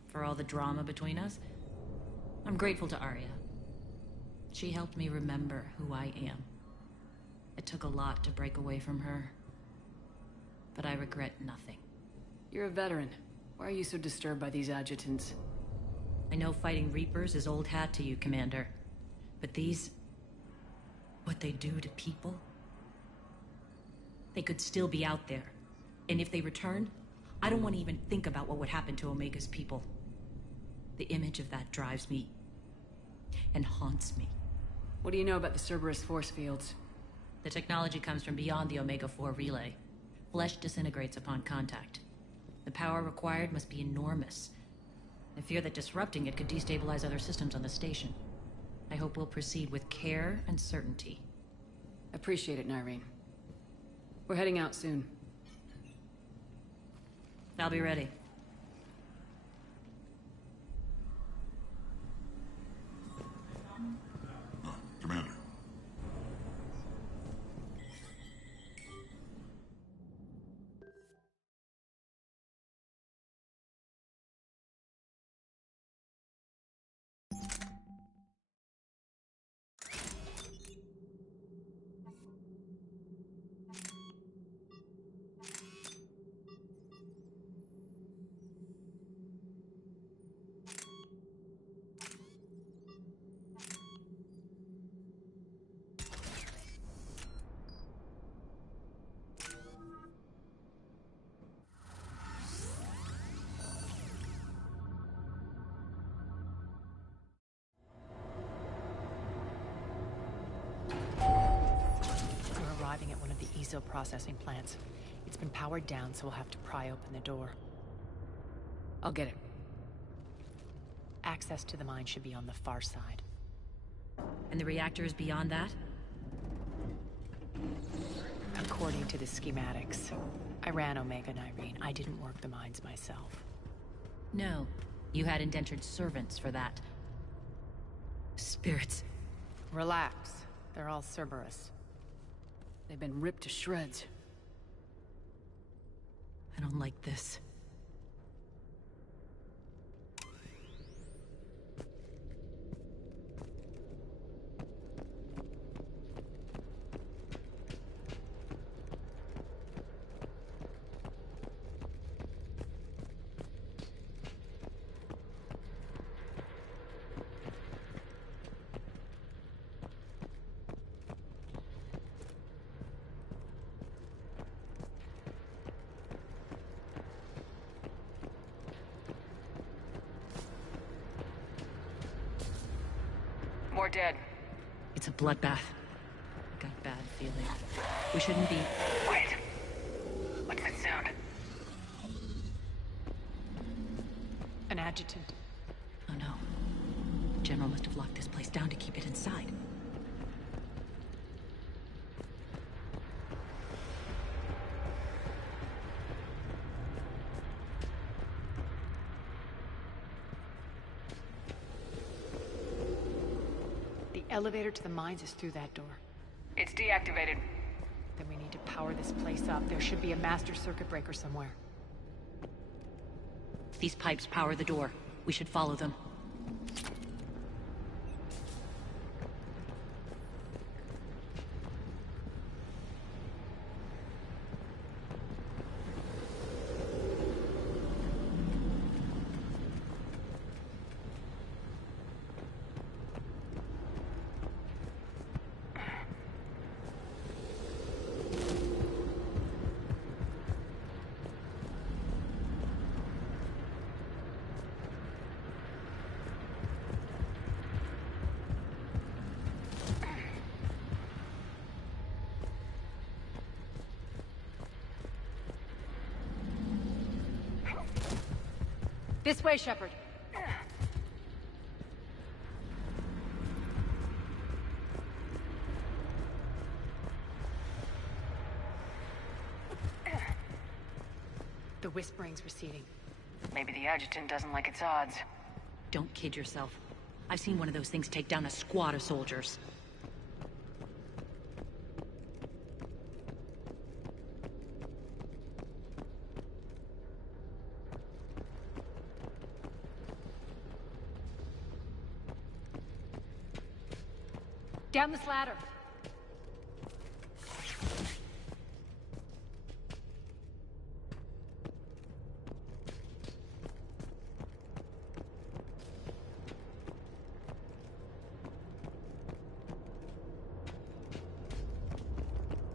For all the drama between us, I'm grateful to Arya. She helped me remember who I am. It took a lot to break away from her, but I regret nothing. You're a veteran. Why are you so disturbed by these adjutants? I know fighting Reapers is old hat to you, Commander. But these... what they do to people? They could still be out there. And if they return, I don't want to even think about what would happen to Omega's people. The image of that drives me and haunts me. What do you know about the Cerberus force fields? The technology comes from beyond the Omega-4 relay. Flesh disintegrates upon contact. The power required must be enormous. I fear that disrupting it could destabilize other systems on the station. I hope we'll proceed with care and certainty. Appreciate it, Nyreen. We're heading out soon. I'll be ready. Commander. Processing plants. It's been powered down, so we'll have to pry open the door. I'll get it. Access to the mine should be on the far side. And the reactor is beyond that? According to the schematics. I ran Omega, Nyreen. I didn't work the mines myself. No. You had indentured servants for that. Spirits. Relax. They're all Cerberus. They've been ripped to shreds. I don't like this. dead. It's a bloodbath. Got a bad feeling. We shouldn't be... Wait. What's that sound? An adjutant. Oh no. General must have locked this place down to keep it inside. The elevator to the mines is through that door. It's deactivated. Then we need to power this place up. There should be a master circuit breaker somewhere. These pipes power the door. We should follow them. This way, Shepard. The whispering's receding. Maybe the adjutant doesn't like its odds. Don't kid yourself. I've seen one of those things take down a squad of soldiers. Down this ladder.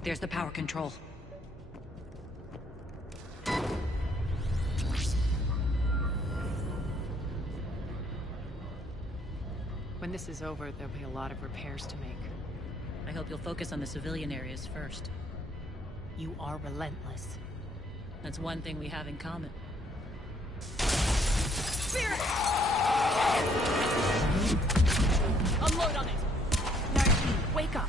There's the power control. When this is over, there'll be a lot of repairs to make. I hope you'll focus on the civilian areas first. You are relentless. That's one thing we have in common. Spirit! Unload on it! 19, wake up!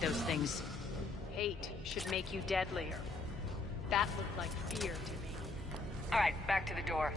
Those things. Hate should make you deadlier. That looked like fear to me. All right, back to the door.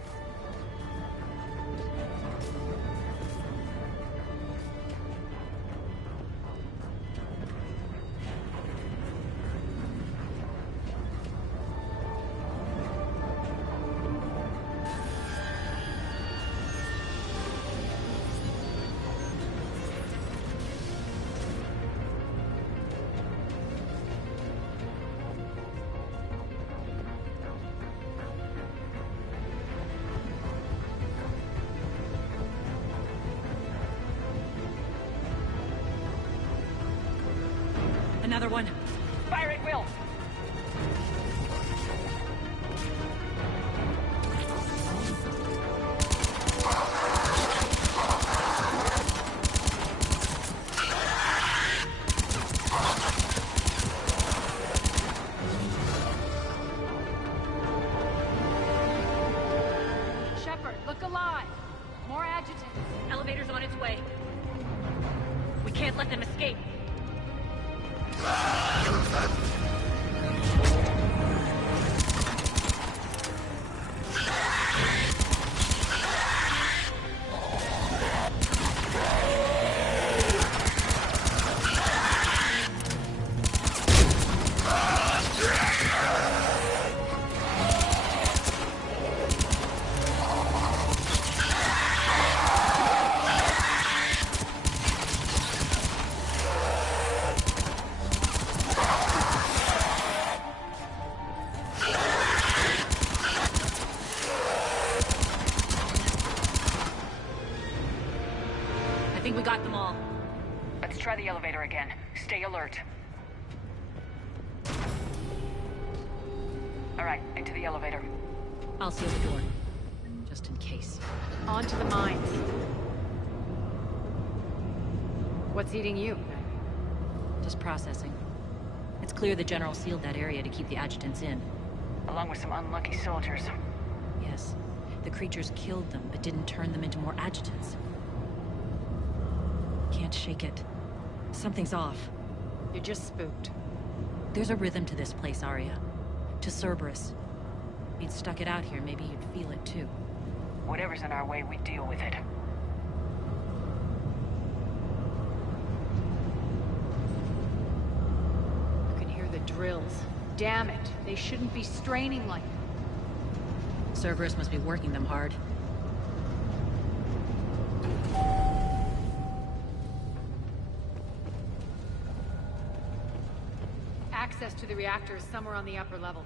Another one. Fire at will. Shepard, look alive. More adjutants. Elevator's on its way. We can't let them escape. think we got them all. Let's try the elevator again. Stay alert. Alright, into the elevator. I'll seal the door. Just in case. On to the mines. What's eating you? Just processing. It's clear the General sealed that area to keep the adjutants in. Along with some unlucky soldiers. Yes. The creatures killed them, but didn't turn them into more adjutants. Can't shake it. Something's off. You're just spooked. There's a rhythm to this place, Arya. To Cerberus. If you'd stuck it out here, maybe you'd feel it too. Whatever's in our way, we deal with it. You can hear the drills. Damn it. They shouldn't be straining like that. Cerberus must be working them hard. Access to the reactor is somewhere on the upper level.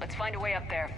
Let's find a way up there.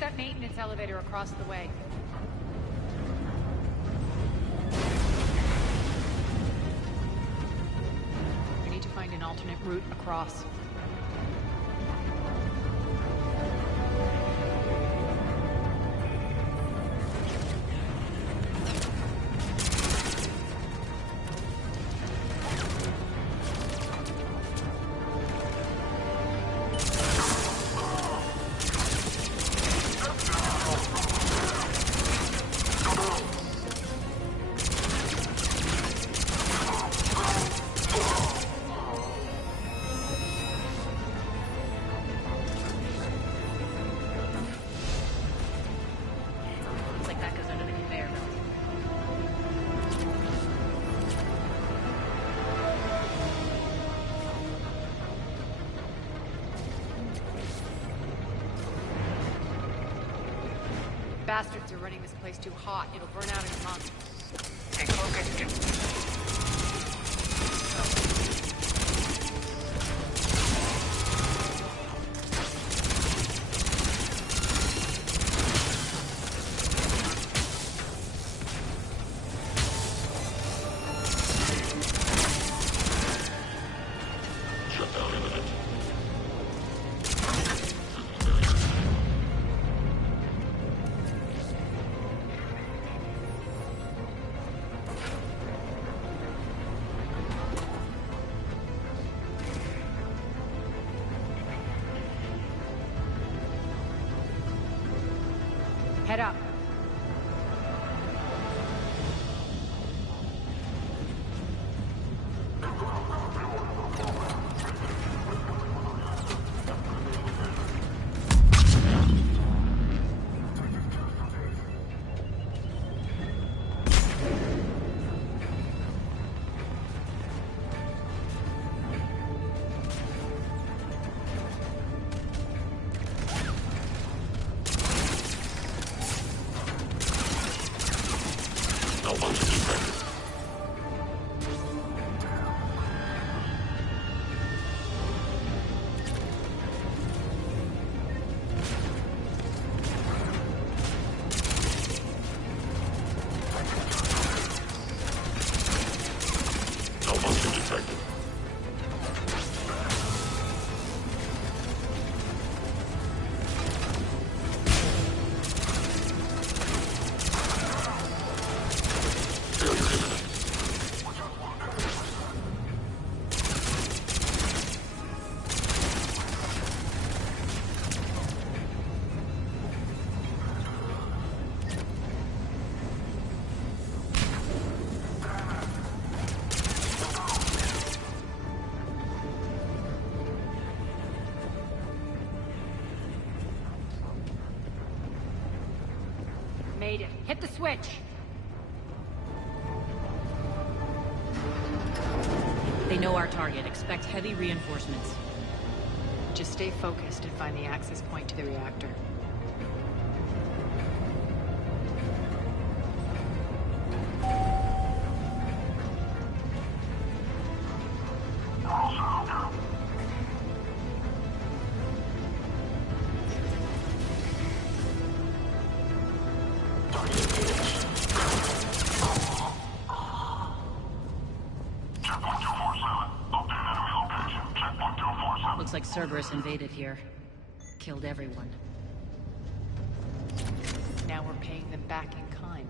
That maintenance elevator across the way. We need to find an alternate route across. Bastards are running this place too hot. It'll burn out in a month. Stay focused. Head up. made it. Hit the switch! They know our target. Expect heavy reinforcements. Just stay focused and find the access point to the reactor. Looks like Cerberus invaded here. Killed everyone. Now we're paying them back in kind.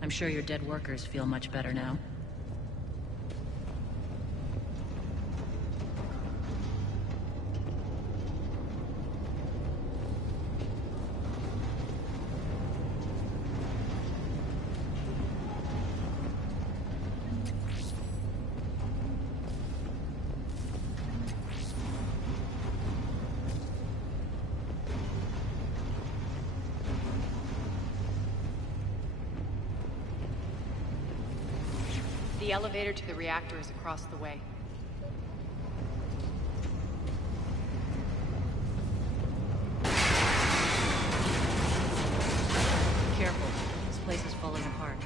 I'm sure your dead workers feel much better now. The elevator to the reactor is across the way. Careful. This place is falling apart.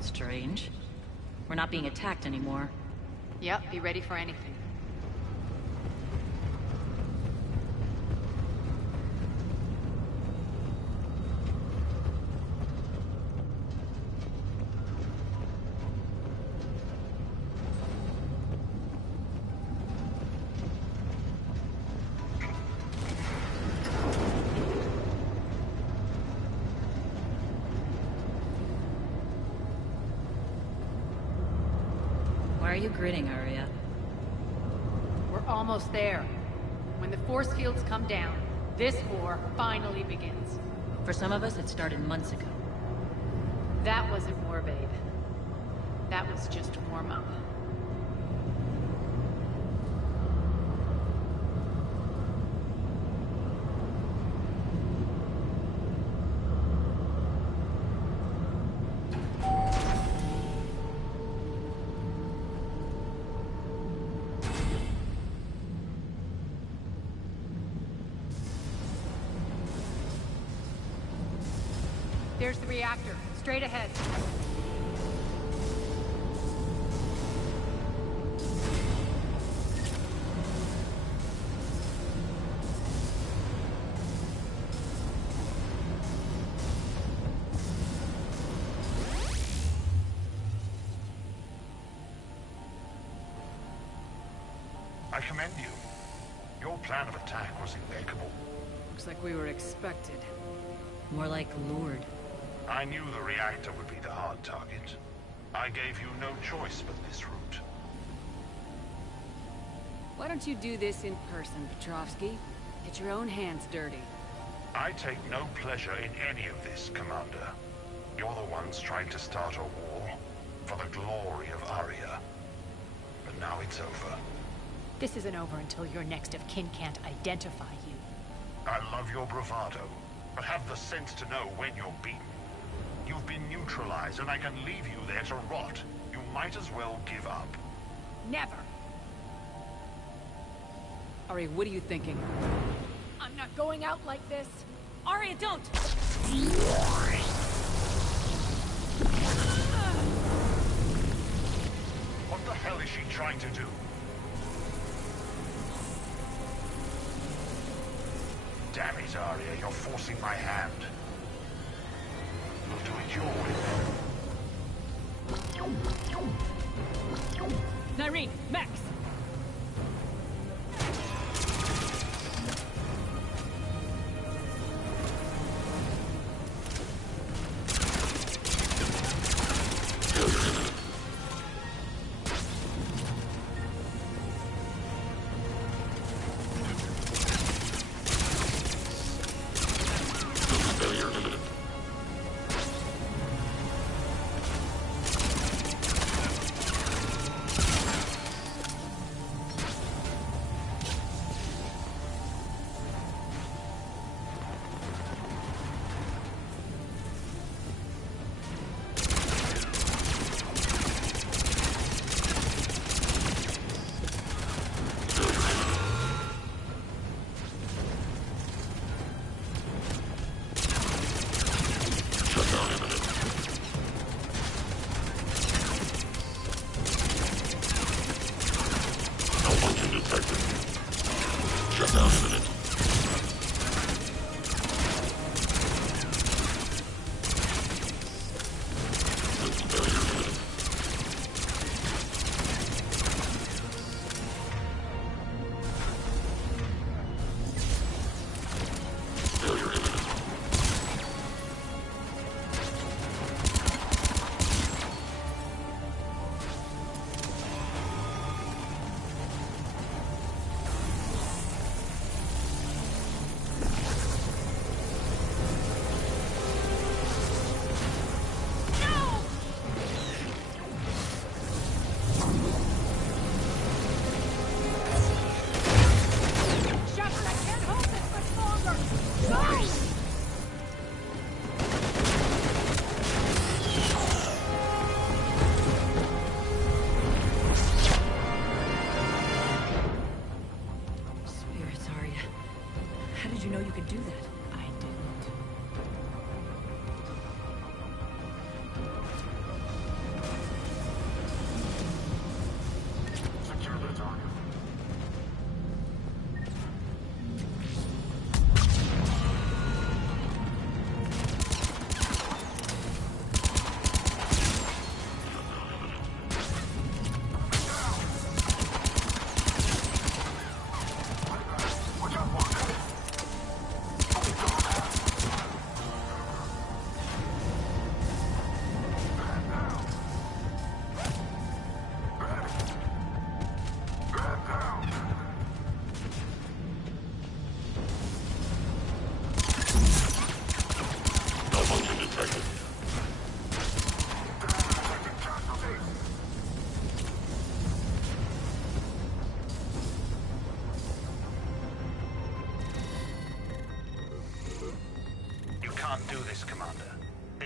Strange. We're not being attacked anymore. Yep, be ready for anything. Why are you grinning, Arya? We're almost there. When the force fields come down, this war finally begins. For some of us, it started months ago. That wasn't war, babe. That was just warm-up. There's the reactor. Straight ahead. I commend you. Your plan of attack was impeccable. Looks like we were expected. More like lured. I knew the reactor would be the hard target. I gave you no choice but this route. Why don't you do this in person, Petrovsky? Get your own hands dirty. I take no pleasure in any of this, Commander. You're the ones trying to start a war for the glory of Arya. But now it's over. This isn't over until your next of kin can't identify you. I love your bravado, but have the sense to know when you're beaten. You've been neutralized, and I can leave you there to rot. You might as well give up. Never! Ari, what are you thinking? I'm not going out like this. Arya, don't! What the hell is she trying to do? Damn it, Arya, you're forcing my hand. We'll do it your way then. Nyreen, Max!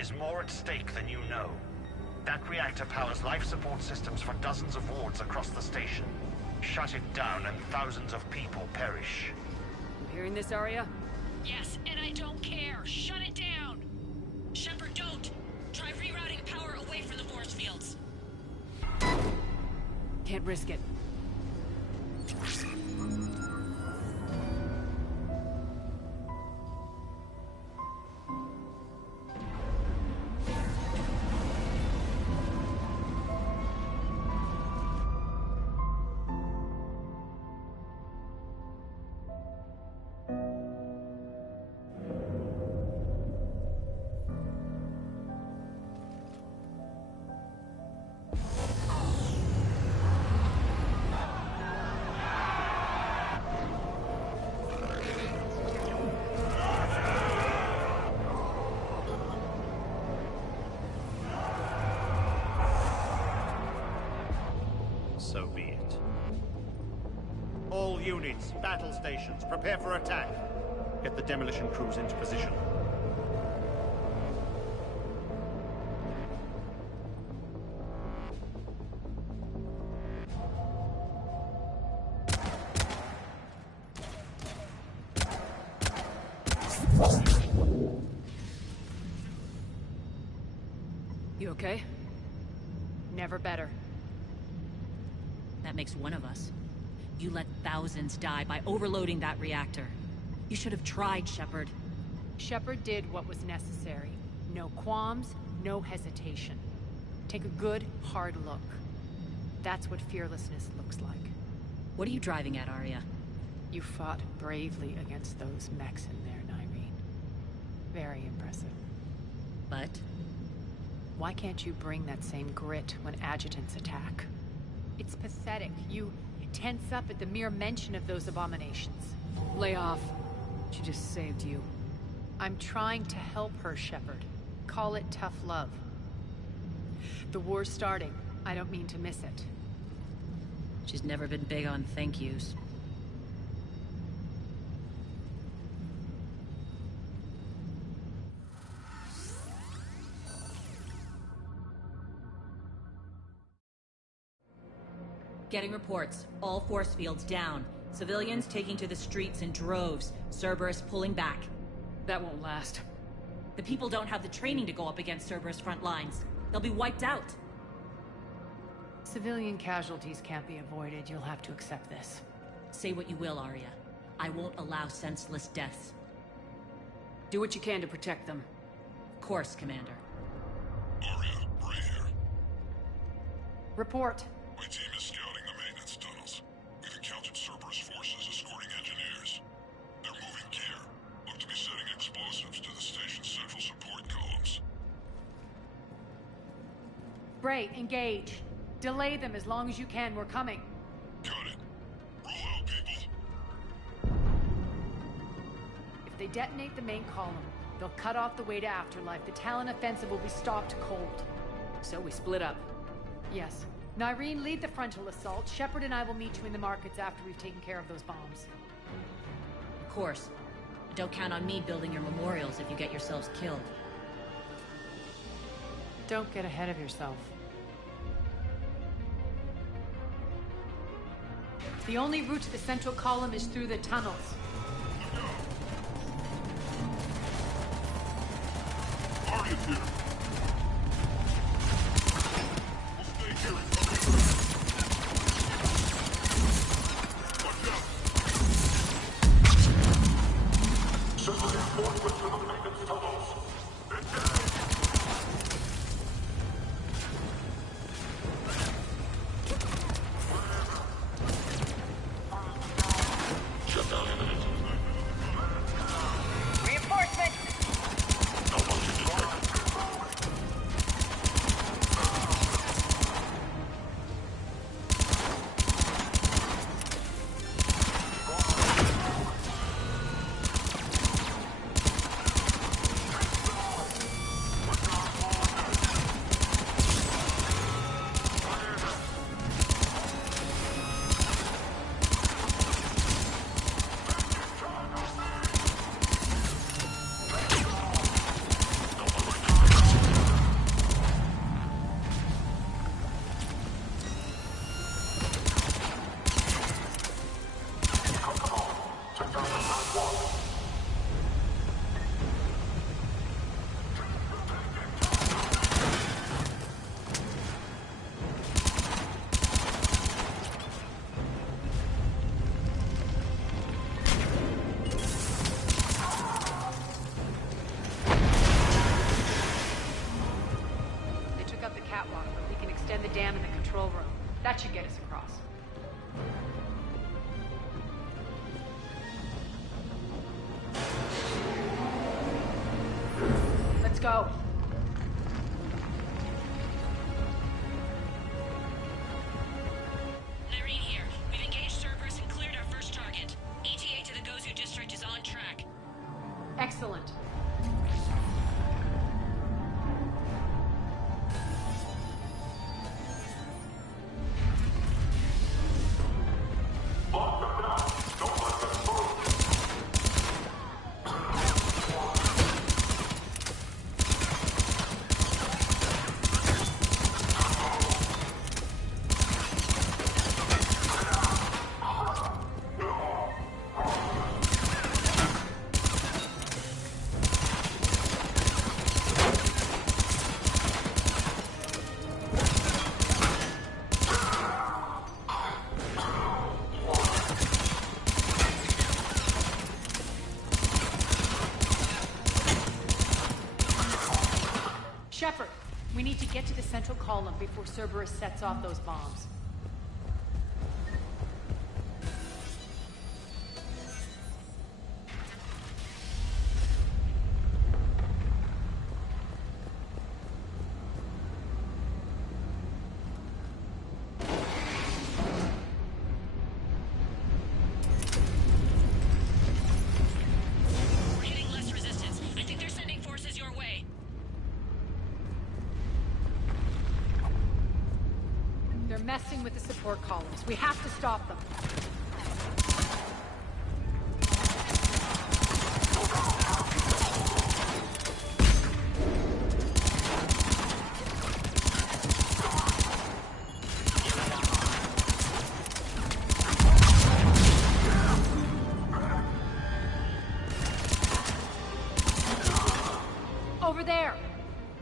is more at stake than you know. That reactor powers life support systems for dozens of wards across the station. Shut it down and thousands of people perish. You hearing this, Arya? Yes, and I don't care. Shut it down! Shepard, don't! Try rerouting power away from the force fields. Can't risk it. So be it. All units, battle stations, prepare for attack. Get the demolition crews into position. You okay? Never better. That makes one of us. You let thousands die by overloading that reactor. You should have tried, Shepard. Shepard did what was necessary. No qualms, no hesitation. Take a good, hard look. That's what fearlessness looks like. What are you driving at, Arya? You fought bravely against those mechs in there, Nyreen. Very impressive. But? Why can't you bring that same grit when adjutants attack? It's pathetic. You tense up at the mere mention of those abominations. Lay off. She just saved you. I'm trying to help her, Shepard. Call it tough love. The war's starting. I don't mean to miss it. She's never been big on thank yous. Getting reports. All force fields down. Civilians taking to the streets in droves. Cerberus pulling back. That won't last. The people don't have the training to go up against Cerberus front lines. They'll be wiped out. Civilian casualties can't be avoided. You'll have to accept this. Say what you will, Arya. I won't allow senseless deaths. Do what you can to protect them. Of course, Commander. Arya, Bray here. Report. My team is scouting the maintenance tunnels. We've encountered Cerberus forces escorting engineers. They're moving gear. Look to be setting explosives to the station's central support columns. Bray, engage. Delay them as long as you can. We're coming. Got it. Roll out, people. If they detonate the main column, they'll cut off the way to Afterlife. The Talon offensive will be stopped cold. So we split up. Yes. Nyreen, lead the frontal assault. Shepard and I will meet you in the markets after we've taken care of those bombs. Of course. Don't count on me building your memorials if you get yourselves killed. Don't get ahead of yourself. The only route to the central column is through the tunnels. Arya's here. We'll stay here and cover you. Watch out. Send the reinforcements to the maintenance tunnels. Shut down imminent. That should get us across. Let's go. Irene here. We've engaged Cerberus and cleared our first target. ETA to the Gozu district is on track. Excellent. Shepard, we need to get to the central column before Cerberus sets off those bombs. We're hitting less resistance. I think they're sending forces your way. They're messing with the support columns. We have to stop them. Over there!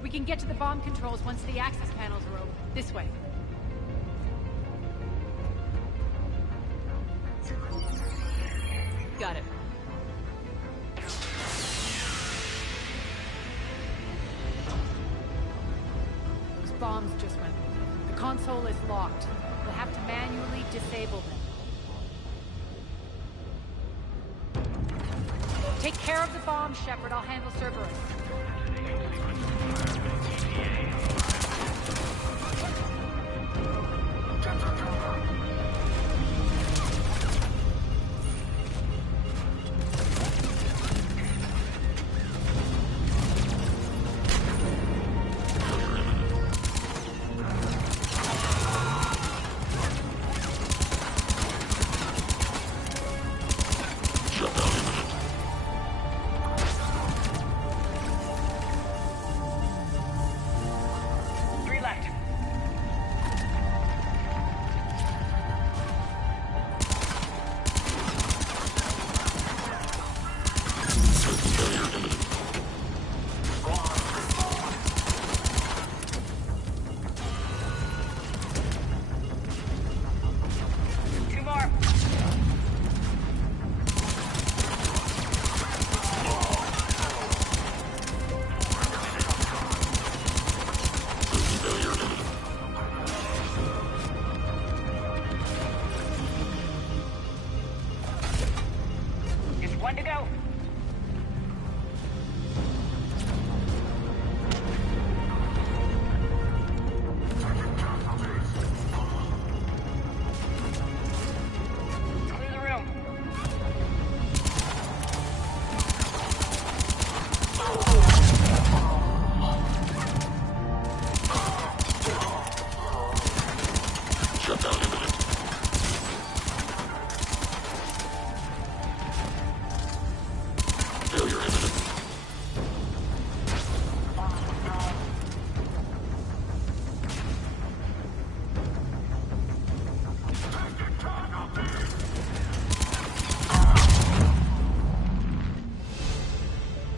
We can get to the bomb controls once the access panels are open. This way. Got it. Those bombs just went. The console is locked. We'll have to manually disable them. Take care of the bomb, Shepard. I'll handle Cerberus. One to go. Clear the room. Shut down imminent. Failure imminent.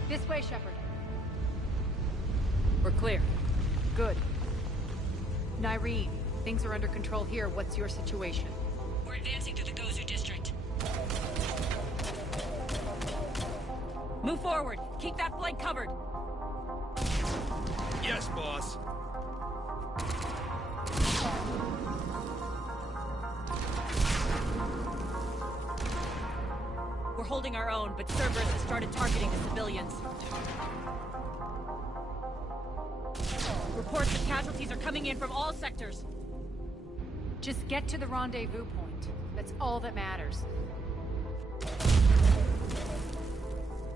This way, Shepard. We're clear. Good. Nyreen, things are under control here. What's your situation? We're advancing through the Gozu district. Move forward. Keep that flank covered. Yes, boss. holding our own, but Cerberus has started targeting the civilians. Reports of casualties are coming in from all sectors. Just get to the rendezvous point. That's all that matters.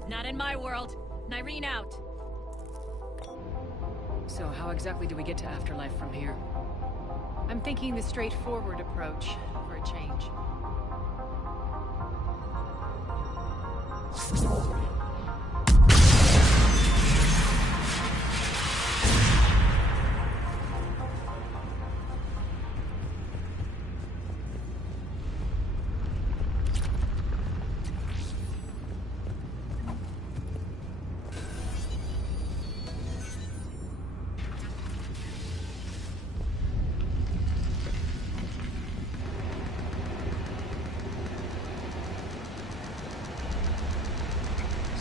Not in my world. Nyreen out. So how exactly do we get to Afterlife from here? I'm thinking the straightforward approach, for a change.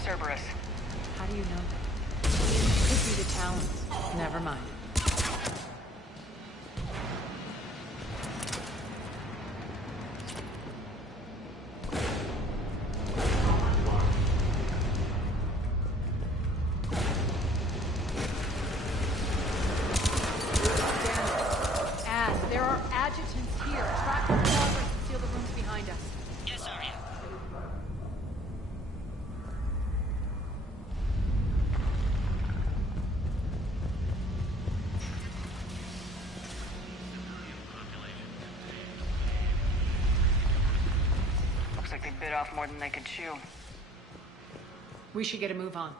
Cerberus. How do you know? Could be the talents. Never mind. There are adjutants here. Track their progress and seal the rooms behind us. Yes, Arya. Looks like they bit off more than they could chew. We should get a move on.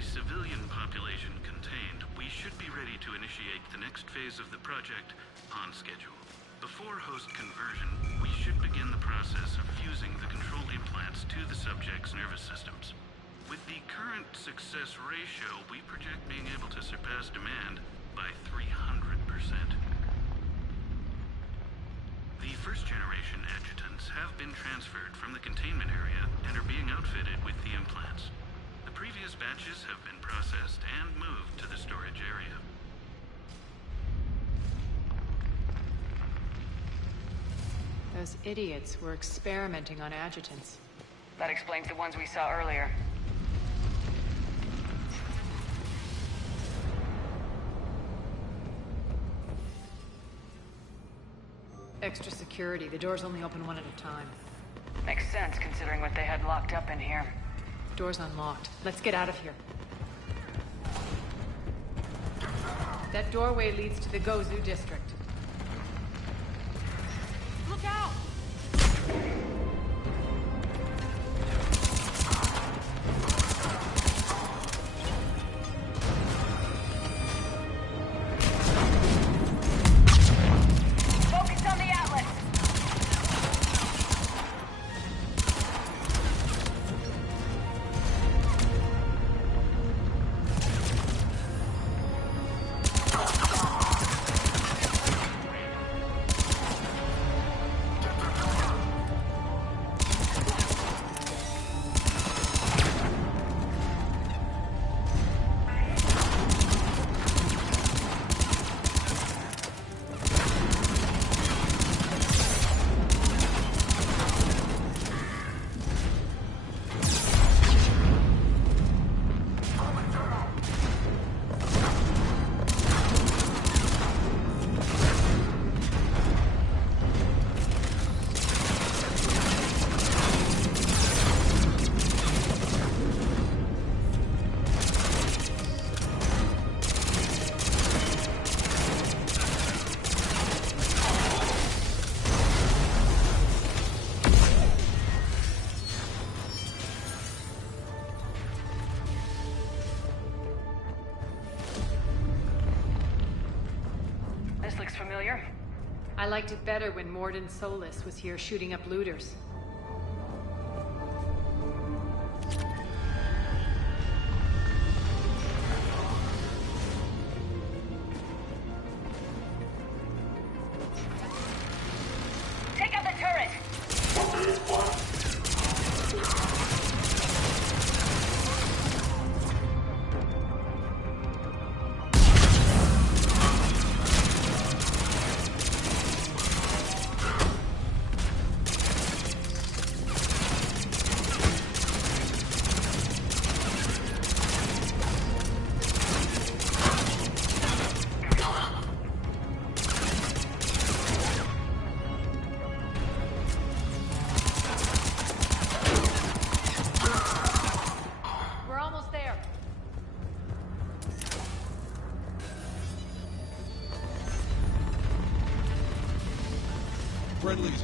Civilian population contained, we should be ready to initiate the next phase of the project on schedule. Before host conversion, we should begin the process of fusing the control implants to the subject's nervous systems. With the current success ratio, we project being able to surpass demand by 300%. The first generation adjutants have been transferred from the containment area and are being outfitted with the implants. The previous batches have been processed and moved to the storage area. Those idiots were experimenting on adjutants. That explains the ones we saw earlier. Extra security. The doors only open one at a time. Makes sense, considering what they had locked up in here. Door's unlocked. Let's get out of here. That doorway leads to the Gozu district. Look out! Focus on the Atlas! I liked it better when Morden Solus was here shooting up looters. Take out the turret! We're almost there. Friendly's